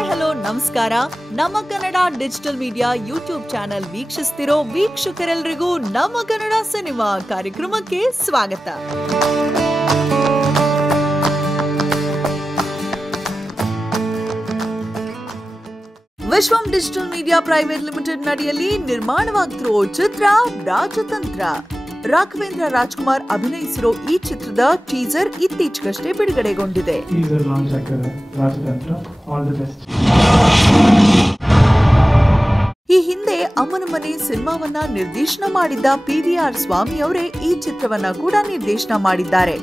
Hi hello ನಮಸ್ಕಾರ. ನಮ್ಮ Kannada digital media YouTube channel ವೀಕ್ಷಿಸ್ತಿರೋ ವೀಕ್ಷಕರೆಲ್ಲರಿಗೂ ನಮ್ಮ ಕನ್ನಡ ಸಿನಿಮಾ ಕಾರ್ಯಕ್ರಮಕ್ಕೆ ಸ್ವಾಗತ. Vishwam digital media private limited ನಡಿಯಲ್ಲಿ ನಿರ್ಮಾಣವಾಗ್ತಿರೋ ಚಿತ್ರ ರಾಜತಂತ್ರ. ರಾಘವೇಂದ್ರ ರಾಜ್ಕುಮಾರ್ ಅಭಿನಯಿಸಿರೋ ಈ ಚಿತ್ರದ ಟೀಸರ್ ಇತ್ತೀಚೆಗಷ್ಟೇ ಬಿಡುಗಡೆಗೊಂಡಿದೆ. ಈ ಹಿಂದೆ ಅಮ್ಮನ ಮನೆ ಸಿನಿಮಾವನ್ನ ನಿರ್ದೇಶನ ಮಾಡಿದ್ದ PVR ಸ್ವಾಮಿ ಅವರೇ ಈ ಚಿತ್ರವನ್ನ ಕೂಡ ನಿರ್ದೇಶನ ಮಾಡಿದ್ದಾರೆ.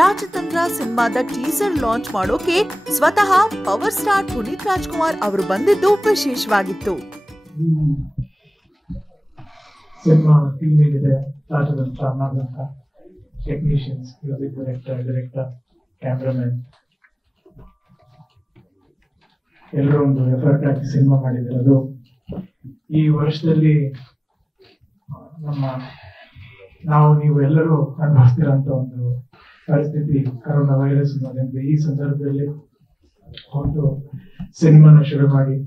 ರಾಜತಂತ್ರ ಸಿನಿಮಾದ ಟೀಸರ್ ಲಾಂಚ್ ಮಾಡೋಕೆ ಸ್ವತಃ ಪವರ್ ಸ್ಟಾರ್ ಪುನೀತ್ ರಾಜ್ಕುಮಾರ್ ಅವರು ಬಂದಿದ್ದು ವಿಶೇಷವಾಗಿತ್ತು. ಸಿನಿಮಾ ಟೀಮ್ ಇದೆ, ರಾಜತಂತ್ರ ಅನ್ನೋದಂತ ಟೆಕ್ನಿಷಿಯನ್ಸ್, ಮ್ಯೂಸಿಕ್ ಡೈರೆಕ್ಟರ್, ಕ್ಯಾಮ್ರಾಮನ್ ಎಲ್ಲರೂ ಒಂದು ಎಫರ್ಟ್ ಹಾಕಿ ಸಿನಿಮಾ ಮಾಡಿದ್ದಾರೆ. ಅದು ಈ ವರ್ಷದಲ್ಲಿ ನೀವು ಎಲ್ಲರೂ ಅನುಭವಿಸ್ತಿರೋಂಥ ಒಂದು ಪರಿಸ್ಥಿತಿ ಕರೋನಾ ವೈರಸ್ ಅನ್ನೋದ್ರಿಂದ ಈ ಸಂದರ್ಭದಲ್ಲಿ ಒಂದು ಸಿನಿಮಾನ ಶುರು ಮಾಡಿ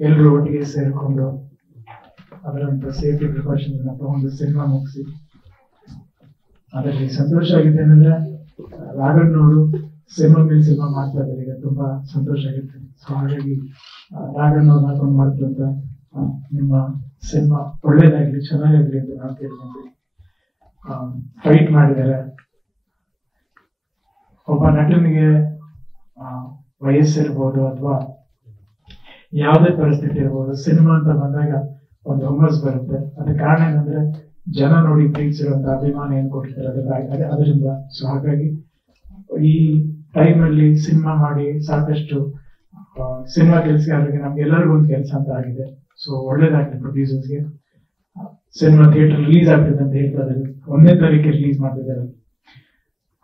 ಎಲ್ಲರೂ ಒಟ್ಟಿಗೆ ಸೇರಿಕೊಂಡು ಅದರಂತ ಸೇಫ್ಟಿ ಪ್ರಿಕಾಷನ್ಸ್ ಅನ್ನ ತಗೊಂಡು ಸಿನಿಮಾ ಮುಗಿಸಿ ಅದರಲ್ಲಿ ಸಂತೋಷ ಆಗಿದೆ. ಏನಂದ್ರೆ ರಾಘಣ್ಣವರು ಸಿನಿಮಾ ಮೇಲೆ ಸಿನಿಮಾ ಮಾಡ್ತಾ ಇದ್ದಾರೆ, ಈಗ ತುಂಬಾ ಸಂತೋಷ ಆಗುತ್ತೆ. ಸೊ ಹಾಗಾಗಿ ರಾಘಣ್ಣವ್ರು ಹಾಕೊಂಡು ಮಾಡ್ತಿರೋಂಥ ನಿಮ್ಮ ಸಿನಿಮಾ ಒಳ್ಳೇದಾಗ್ಲಿ, ಚೆನ್ನಾಗಾಗ್ಲಿ ಅಂತ ನಾವು ಕೇಳ್ಕೊಂಡ್ವಿ. ಫೈಟ್ ಮಾಡಿದ್ದಾರೆ. ಒಬ್ಬ ನಟನಿಗೆ ವಯಸ್ಸಿರ್ಬೋದು ಅಥವಾ ಯಾವುದೇ ಪರಿಸ್ಥಿತಿ ಇರ್ಬೋದು, ಸಿನಿಮಾ ಅಂತ ಬಂದಾಗ ಒಂದು ಹುಮ್ಮಸ್ ಬರುತ್ತೆ. ಅದಕ್ಕೆ ಕಾರಣ ಏನಂದ್ರೆ ಜನ ನೋಡಿ ಪ್ರೀತಿಸಿರುವಂತ ಅಭಿಮಾನ ಏನ್ ಕೊಟ್ಟಿರ್ತಾರೆ ಅದರಿಂದ. ಸೊ ಹಾಗಾಗಿ ಈ ಟೈಮ್ ಅಲ್ಲಿ ಸಿನಿಮಾ ಮಾಡಿ ಸಾಕಷ್ಟು ಸಿನಿಮಾ ಕೆಲಸಗಾರರಿಗೆ ನಮ್ಗೆಲ್ಲರಿಗೂ ಒಂದು ಕೆಲಸ ಅಂತ ಆಗಿದೆ. ಸೊ ಒಳ್ಳೇದಾಗ್ತದೆ ಪ್ರೊಡ್ಯೂಸರ್ಸ್ಗೆ. ಸಿನಿಮಾ ಥಿಯೇಟರ್ ರಿಲೀಸ್ ಆಗ್ತದೆ ಅಂತ ಹೇಳ್ತಾ ಇದ್ದಾರೆ. 1ನೇ ತಾರೀಕಿಗೆ ರಿಲೀಸ್ ಮಾಡ್ತಿದ್ದಾರೆ.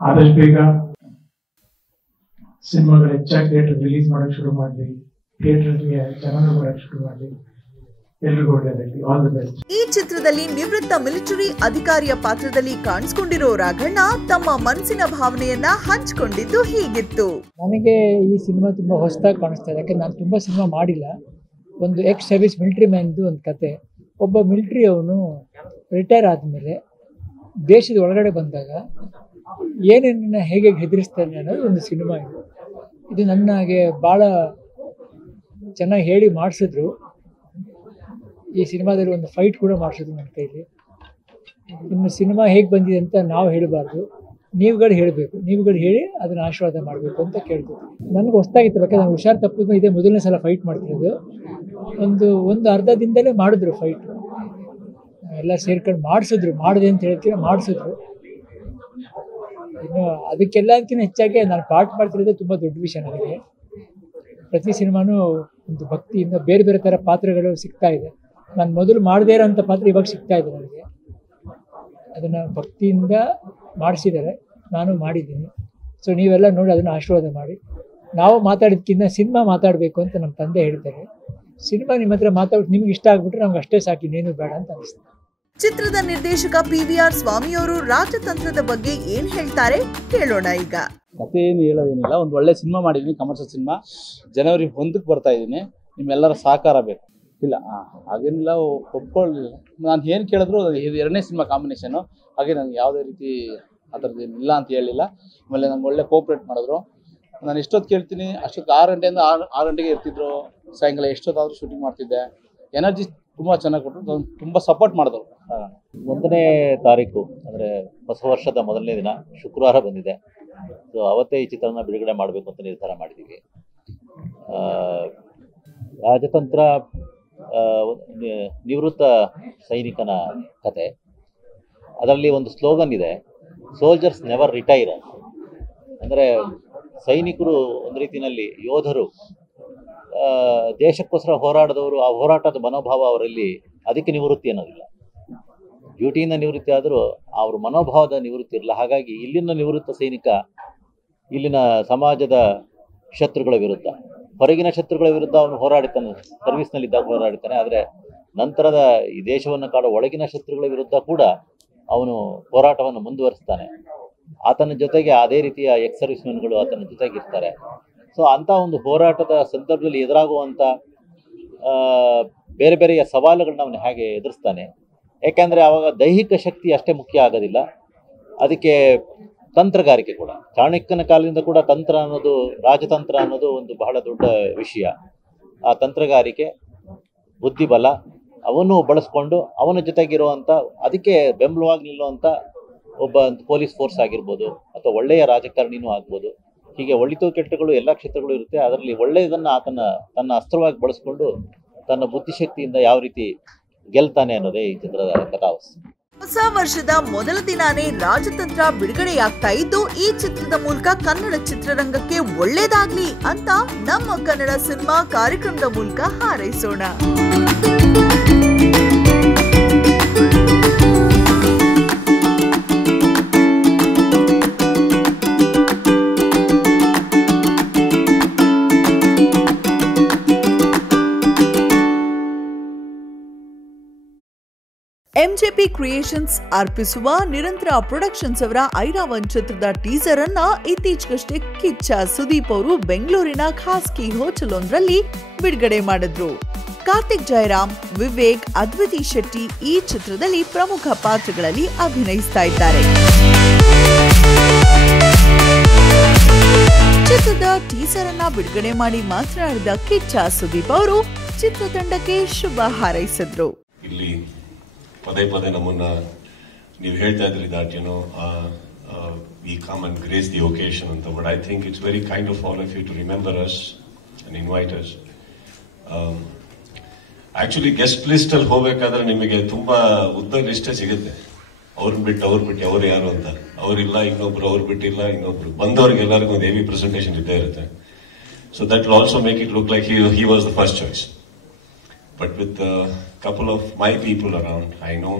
ಆದಷ್ಟು ಬೇಗ ಸಿನಿಮಾಗಳು ಹೆಚ್ಚಾಗಿ ಥಿಯೇಟರ್ ರಿಲೀಸ್ ಮಾಡಕ್ ಶುರು ಮಾಡ್ಲಿ, ಥಿಯೇಟರ್ಗೆ ಜನರು ಬರಕ್ ಶುರು ಮಾಡ್ಲಿ. ಈ ಚಿತ್ರದಲ್ಲಿ ನಿವೃತ್ತ ಮಿಲಿಟರಿ ಅಧಿಕಾರಿಯ ಪಾತ್ರದಲ್ಲಿ ಕಾಣಿಸಿಕೊಂಡಿರೋ ರಾಘಣ್ಣ ತಮ್ಮ ಮನಸ್ಸಿನ ಭಾವನೆಯನ್ನ ಹಂಚಿಕೊಂಡಿದ್ದು ಹೀಗಿತ್ತು. ನನಗೆ ಈ ಸಿನಿಮಾ ತುಂಬಾ ಹೊಸದಾಗಿ ಕಾಣಿಸ್ತಾ ಇದೆ. ಯಾಕಂದ್ರೆ ನಾನು ತುಂಬಾ ಸಿನಿಮಾ ಮಾಡಿಲ್ಲ. ಒಂದು ಎಕ್ಸ್ ಸರ್ವಿಸ್ ಮಿಲಿಟರಿ ಮ್ಯಾನ್ದು ಒಂದು ಕತೆ. ಒಬ್ಬ ಮಿಲಿಟರಿ ಅವನು ರಿಟೈರ್ ಆದಮೇಲೆ ದೇಶದ ಒಳಗಡೆ ಬಂದಾಗ ಏನೇನನ್ನ ಹೇಗೆ ಹೆದರಿಸ್ತಾನೆ ಅನ್ನೋದು ಒಂದು ಸಿನಿಮಾ ಇದು. ಇದು ನನಗೆ ಭಾಳ ಚೆನ್ನಾಗಿ ಹೇಳಿ ಮಾಡಿಸಿದ್ರು. ಈ ಸಿನಿಮಾದಲ್ಲಿ ಒಂದು ಫೈಟ್ ಕೂಡ ಮಾಡಿಸಿದ್ರು ನನ್ನ ಕೈಲಿ. ಇನ್ನು ಸಿನಿಮಾ ಹೇಗೆ ಬಂದಿದೆ ಅಂತ ನಾವು ಹೇಳಬಾರ್ದು, ನೀವುಗಳು ಹೇಳಬೇಕು. ನೀವುಗಳು ಹೇಳಿ ಅದನ್ನು ಆಶೀರ್ವಾದ ಮಾಡಬೇಕು ಅಂತ ಕೇಳ್ಬೋದು. ನನಗೆ ಹೊಸ್ತಾಗಿತ್ತು, ಬೇಕಾದ್ರೆ ನಾನು ಹುಷಾರು ತಪ್ಪಿದ್ದು ಇದೇ ಮೊದಲನೇ ಸಲ ಫೈಟ್ ಮಾಡ್ತಿರೋದು. ಒಂದು ಅರ್ಧ ದಿನದಲ್ಲೇ ಮಾಡಿದ್ರು ಫೈಟ್. ಎಲ್ಲ ಸೇರ್ಕೊಂಡು ಮಾಡಿಸಿದ್ರು, ಮಾಡಿದೆ ಅಂತ ಹೇಳ್ತೀರ ಮಾಡಿಸಿದ್ರು. ಇನ್ನು ಅದಕ್ಕೆಲ್ಲದಕ್ಕಿಂತ ಹೆಚ್ಚಾಗಿ ನಾನು ಪಾರ್ಟ್ ಮಾಡ್ತಿರೋದು ತುಂಬ ದೊಡ್ಡ ವಿಷಯ ನನಗೆ. ಪ್ರತಿ ಸಿನಿಮಾನೂ ಒಂದು ಭಕ್ತಿಯಿಂದ ಬೇರೆ ಬೇರೆ ಥರ ಪಾತ್ರಗಳು ಸಿಗ್ತಾ ಇದೆ. ನಾನು ಮೊದಲು ಮಾಡದೇ ಇರೋಂಥ ಪಾತ್ರ ಇವಾಗ ಸಿಗ್ತಾ ಇದೆ ನನಗೆ. ಅದನ್ನು ಭಕ್ತಿಯಿಂದ ಮಾಡಿಸಿದ್ದಾರೆ, ನಾನು ಮಾಡಿದ್ದೀನಿ. ಸೊ ನೀವೆಲ್ಲ ನೋಡಿ ಅದನ್ನು ಆಶೀರ್ವಾದ ಮಾಡಿ. ನಾವು ಮಾತಾಡೋದಕ್ಕಿಂತ ಸಿನಿಮಾ ಮಾತಾಡಬೇಕು ಅಂತ ನಮ್ಮ ತಂದೆ ಹೇಳ್ತಾರೆ. ಸಿನಿಮಾ ನಿಮ್ಮ ಹತ್ರ ಮಾತಾಡ್ಬಿಟ್ಟು ನಿಮ್ಗೆ ಇಷ್ಟ ಆಗ್ಬಿಟ್ರೆ ನಮ್ಗೆ ಅಷ್ಟೇ ಸಾಕು, ಇನ್ನೇನು ಬೇಡ ಅಂತ ಅನಿಸ್ತು. ಚಿತ್ರದ ನಿರ್ದೇಶಕ PVR ಸ್ವಾಮಿಯವರು ರಾಜತಂತ್ರದ ಬಗ್ಗೆ ಏನ್ ಹೇಳ್ತಾರೆ ಕೇಳೋಣ ಈಗ. ಕತೆ ಏನು ಹೇಳೋದೇನಿಲ್ಲ, ಒಂದು ಒಳ್ಳೆ ಸಿನಿಮಾ ಮಾಡಿದ್ದೀನಿ, ಕಮರ್ಷಿಯಲ್ ಸಿನಿಮಾ. ಜನವರಿ 1ಕ್ಕೆ ಬರ್ತಾ ಇದ್ದೀನಿ. ನಿಮ್ಮೆಲ್ಲರ ಸಹಕಾರ ಬೇಕು. ಇಲ್ಲ ಹಾಗೇನಿಲ್ಲ, ಒಪ್ಕೊಳ್ಳಿಲ್ಲ. ನಾನು ಏನು ಕೇಳಿದ್ರು ಇದು 2ನೇ ಸಿನಿಮಾ ಕಾಂಬಿನೇಷನು. ಹಾಗೆ ನನಗೆ ಯಾವುದೇ ರೀತಿ ಆ ಥರದ್ದು ಇಲ್ಲ ಅಂತ ಹೇಳಿಲ್ಲ. ಆಮೇಲೆ ನಂಗೆ ಒಳ್ಳೆ ಕೋಪ್ರೇಟ್ ಮಾಡಿದ್ರು. ನಾನು ಎಷ್ಟೊತ್ತು ಕೇಳ್ತೀನಿ ಅಷ್ಟೊತ್ತು 6 ಗಂಟೆಯಿಂದ 6 ಗಂಟೆಗೆ ಇರ್ತಿದ್ರು. ಸಾಯಂಕಾಲ ಎಷ್ಟೊತ್ತಾದರೂ ಶೂಟಿಂಗ್ ಮಾಡ್ತಿದ್ದೆ. ಎನರ್ಜಿ ತುಂಬ ಚೆನ್ನಾಗಿ ಕೊಟ್ಟರು, ತುಂಬ ಸಪೋರ್ಟ್ ಮಾಡಿದ್ರು. 1ನೇ ತಾರೀಕು ಅಂದರೆ ಹೊಸ ವರ್ಷದ ಮೊದಲನೇ ದಿನ ಶುಕ್ರವಾರ ಬಂದಿದೆ. ಸೊ ಅವತ್ತೇ ಈ ಚಿತ್ರನ ಬಿಡುಗಡೆ ಮಾಡಬೇಕು ಅಂತ ನಿರ್ಧಾರ ಮಾಡಿದ್ದೀವಿ. ರಾಜತಂತ್ರ ನಿವೃತ್ತ ಸೈನಿಕನ ಕತೆ. ಅದರಲ್ಲಿ ಒಂದು ಸ್ಲೋಗನ್ ಇದೆ, ಸೋಲ್ಜರ್ಸ್ ನೆವರ್ ರಿಟೈರ್. ಅಂದರೆ ಸೈನಿಕರು ಒಂದು ರೀತಿಯಲ್ಲಿ ಯೋಧರು, ದೇಶಕ್ಕೋಸ್ಕರ ಹೋರಾಡಿದವರು. ಆ ಹೋರಾಟದ ಮನೋಭಾವ ಅವರಲ್ಲಿ ಅದಕ್ಕೆ ನಿವೃತ್ತಿ ಅನ್ನೋದಿಲ್ಲ. ಡ್ಯೂಟಿಯಿಂದ ನಿವೃತ್ತಿ ಆದರೂ ಅವ್ರ ಮನೋಭಾವದ ನಿವೃತ್ತಿ ಇರಲ್ಲ. ಹಾಗಾಗಿ ಇಲ್ಲಿನ ನಿವೃತ್ತ ಸೈನಿಕ ಇಲ್ಲಿನ ಸಮಾಜದ ಶತ್ರುಗಳ ವಿರುದ್ಧ, ಹೊರಗಿನ ಶತ್ರುಗಳ ವಿರುದ್ಧ ಅವನು ಹೋರಾಡ್ತಾನೆ, ಸರ್ವಿಸ್ನಲ್ಲಿದ್ದಾಗ ಹೋರಾಡ್ತಾನೆ. ಆದರೆ ನಂತರದ ಈ ದೇಶವನ್ನು ಕಾಡೋ ಒಳಗಿನ ಶತ್ರುಗಳ ವಿರುದ್ಧ ಕೂಡ ಅವನು ಹೋರಾಟವನ್ನು ಮುಂದುವರಿಸ್ತಾನೆ. ಆತನ ಜೊತೆಗೆ ಅದೇ ರೀತಿಯ ಎಕ್ಸ್ ಸರ್ವಿಸ್ ಮೆನ್ಗಳು ಆತನ ಜೊತೆಗಿರ್ತಾರೆ. ಸೊ ಅಂಥ ಒಂದು ಹೋರಾಟದ ಸಂದರ್ಭದಲ್ಲಿ ಎದುರಾಗುವಂಥ ಬೇರೆ ಬೇರೆಯ ಸವಾಲುಗಳನ್ನ ಅವನು ಹೇಗೆ ಎದುರಿಸ್ತಾನೆ. ಯಾಕೆಂದರೆ ಆವಾಗ ದೈಹಿಕ ಶಕ್ತಿ ಅಷ್ಟೇ ಮುಖ್ಯ ಆಗೋದಿಲ್ಲ, ಅದಕ್ಕೆ ತಂತ್ರಗಾರಿಕೆ ಕೂಡ. ಚಾಣಕ್ಯನ ಕಾಲದಿಂದ ಕೂಡ ತಂತ್ರ ಅನ್ನೋದು, ರಾಜತಂತ್ರ ಅನ್ನೋದು ಒಂದು ಬಹಳ ದೊಡ್ಡ ವಿಷಯ. ಆ ತಂತ್ರಗಾರಿಕೆ, ಬುದ್ಧಿಬಲ ಅವನ್ನು ಬಳಸ್ಕೊಂಡು ಅವನ ಜೊತೆಗಿರುವಂಥ, ಅದಕ್ಕೆ ಬೆಂಬಲವಾಗಿ ನಿಲ್ಲುವಂಥ ಒಬ್ಬ ಪೊಲೀಸ್ ಫೋರ್ಸ್ ಆಗಿರ್ಬೋದು ಅಥವಾ ಒಳ್ಳೆಯ ರಾಜಕಾರಣಿನೂ ಆಗ್ಬೋದು. ಹೀಗೆ ಒಳಿತು ಕೆಟ್ಟಗಳು ಎಲ್ಲ ಕ್ಷೇತ್ರಗಳು ಇರುತ್ತೆ. ಅದರಲ್ಲಿ ಒಳ್ಳೆಯದನ್ನು ಆತನ ತನ್ನ ಅಸ್ತ್ರವಾಗಿ ಬಳಸ್ಕೊಂಡು ತನ್ನ ಬುದ್ಧಿಶಕ್ತಿಯಿಂದ ಯಾವ ರೀತಿ ಗೆಲ್ತಾನೆ ಅನ್ನೋದೇ ಈ ಚಿತ್ರದ ಕಥಾವಸ್ತು. ಹೊಸ ವರ್ಷದ ಮೊದಲ ದಿನಾನೇ ರಾಜತಂತ್ರ ಬಿಡುಗಡೆಯಾಗ್ತಾ ಇದ್ದು, ಈ ಚಿತ್ರದ ಮೂಲಕ ಕನ್ನಡ ಚಿತ್ರರಂಗಕ್ಕೆ ಒಳ್ಳೇದಾಗ್ಲಿ ಅಂತ ನಮ್ಮ ಕನ್ನಡ ಸಿನಿಮಾ ಕಾರ್ಯಕ್ರಮದ ಮೂಲಕ ಹಾರೈಸೋಣ. ಎಂಜೆಪಿ ಕ್ರಿಯೇಷನ್ಸ್ ಅರ್ಪಿಸುವ ನಿರಂತರ ಪ್ರೊಡಕ್ಷನ್ಸ್ ಅವರ ಐರಾವನ್ ಚಿತ್ರದ ಟೀಸರ್ ಅನ್ನ ಇತ್ತೀಚೆಗಷ್ಟೇ ಕಿಚ್ಚ ಸುದೀಪ್ ಅವರು ಬೆಂಗಳೂರಿನ ಖಾಸಗಿ ಹೋಟೆಲ್ ಒಂದರಲ್ಲಿ ಬಿಡುಗಡೆ ಮಾಡಿದ್ರು. ಕಾರ್ತಿಕ್ ಜಯರಾಮ್, ವಿವೇಕ್, ಅದ್ವಿತಿ ಶೆಟ್ಟಿ ಈ ಚಿತ್ರದಲ್ಲಿ ಪ್ರಮುಖ ಪಾತ್ರಗಳಲ್ಲಿ ಅಭಿನಯಿಸ್ತಾ ಇದ್ದಾರೆ. ಚಿತ್ರದ ಟೀಸರ್ ಅನ್ನ ಬಿಡುಗಡೆ ಮಾಡಿ ಮಾತನಾಡಿದ ಕಿಚ್ಚ ಸುದೀಪ್ ಅವರು ಚಿತ್ರತಂಡಕ್ಕೆ ಶುಭ ಹಾರೈಸಿದ್ರು. ಪದೇ ಪದೇ ನಮ್ಮನ್ನ ನೀವು ಹೇಳ್ತಾ ಇದ್ರಿ that we come and grace the occasion ಅಂತ. But I think it's very kind of all of you to remember us and invite us. Actually guest list ಅಲ್ಲಿ ಹೋಗ್ಬೇಕಾದ್ರೆ ನಿಮಗೆ ತುಂಬಾ ಉದ್ದ ಲಿಸ್ಟೇ ಸಿಗುತ್ತೆ. ಅವ್ರನ್ನ ಬಿಟ್ಟು ಅವ್ರು ಯಾರು ಅಂತ. ಅವರಿಲ್ಲ, ಇನ್ನೊಬ್ರು, ಅವ್ರು ಬಿಟ್ಟಿಲ್ಲ, ಇನ್ನೊಬ್ರು. ಬಂದವ್ರಿಗೆ ಎಲ್ಲರಿಗೂ ಒಂದು ಹೆವಿ ಪ್ರೆಸೆಂಟೇಷನ್ ಇದ್ದೇ ಇರುತ್ತೆ. So that will also make it look like he was the first choice. But with a couple of my people around, I know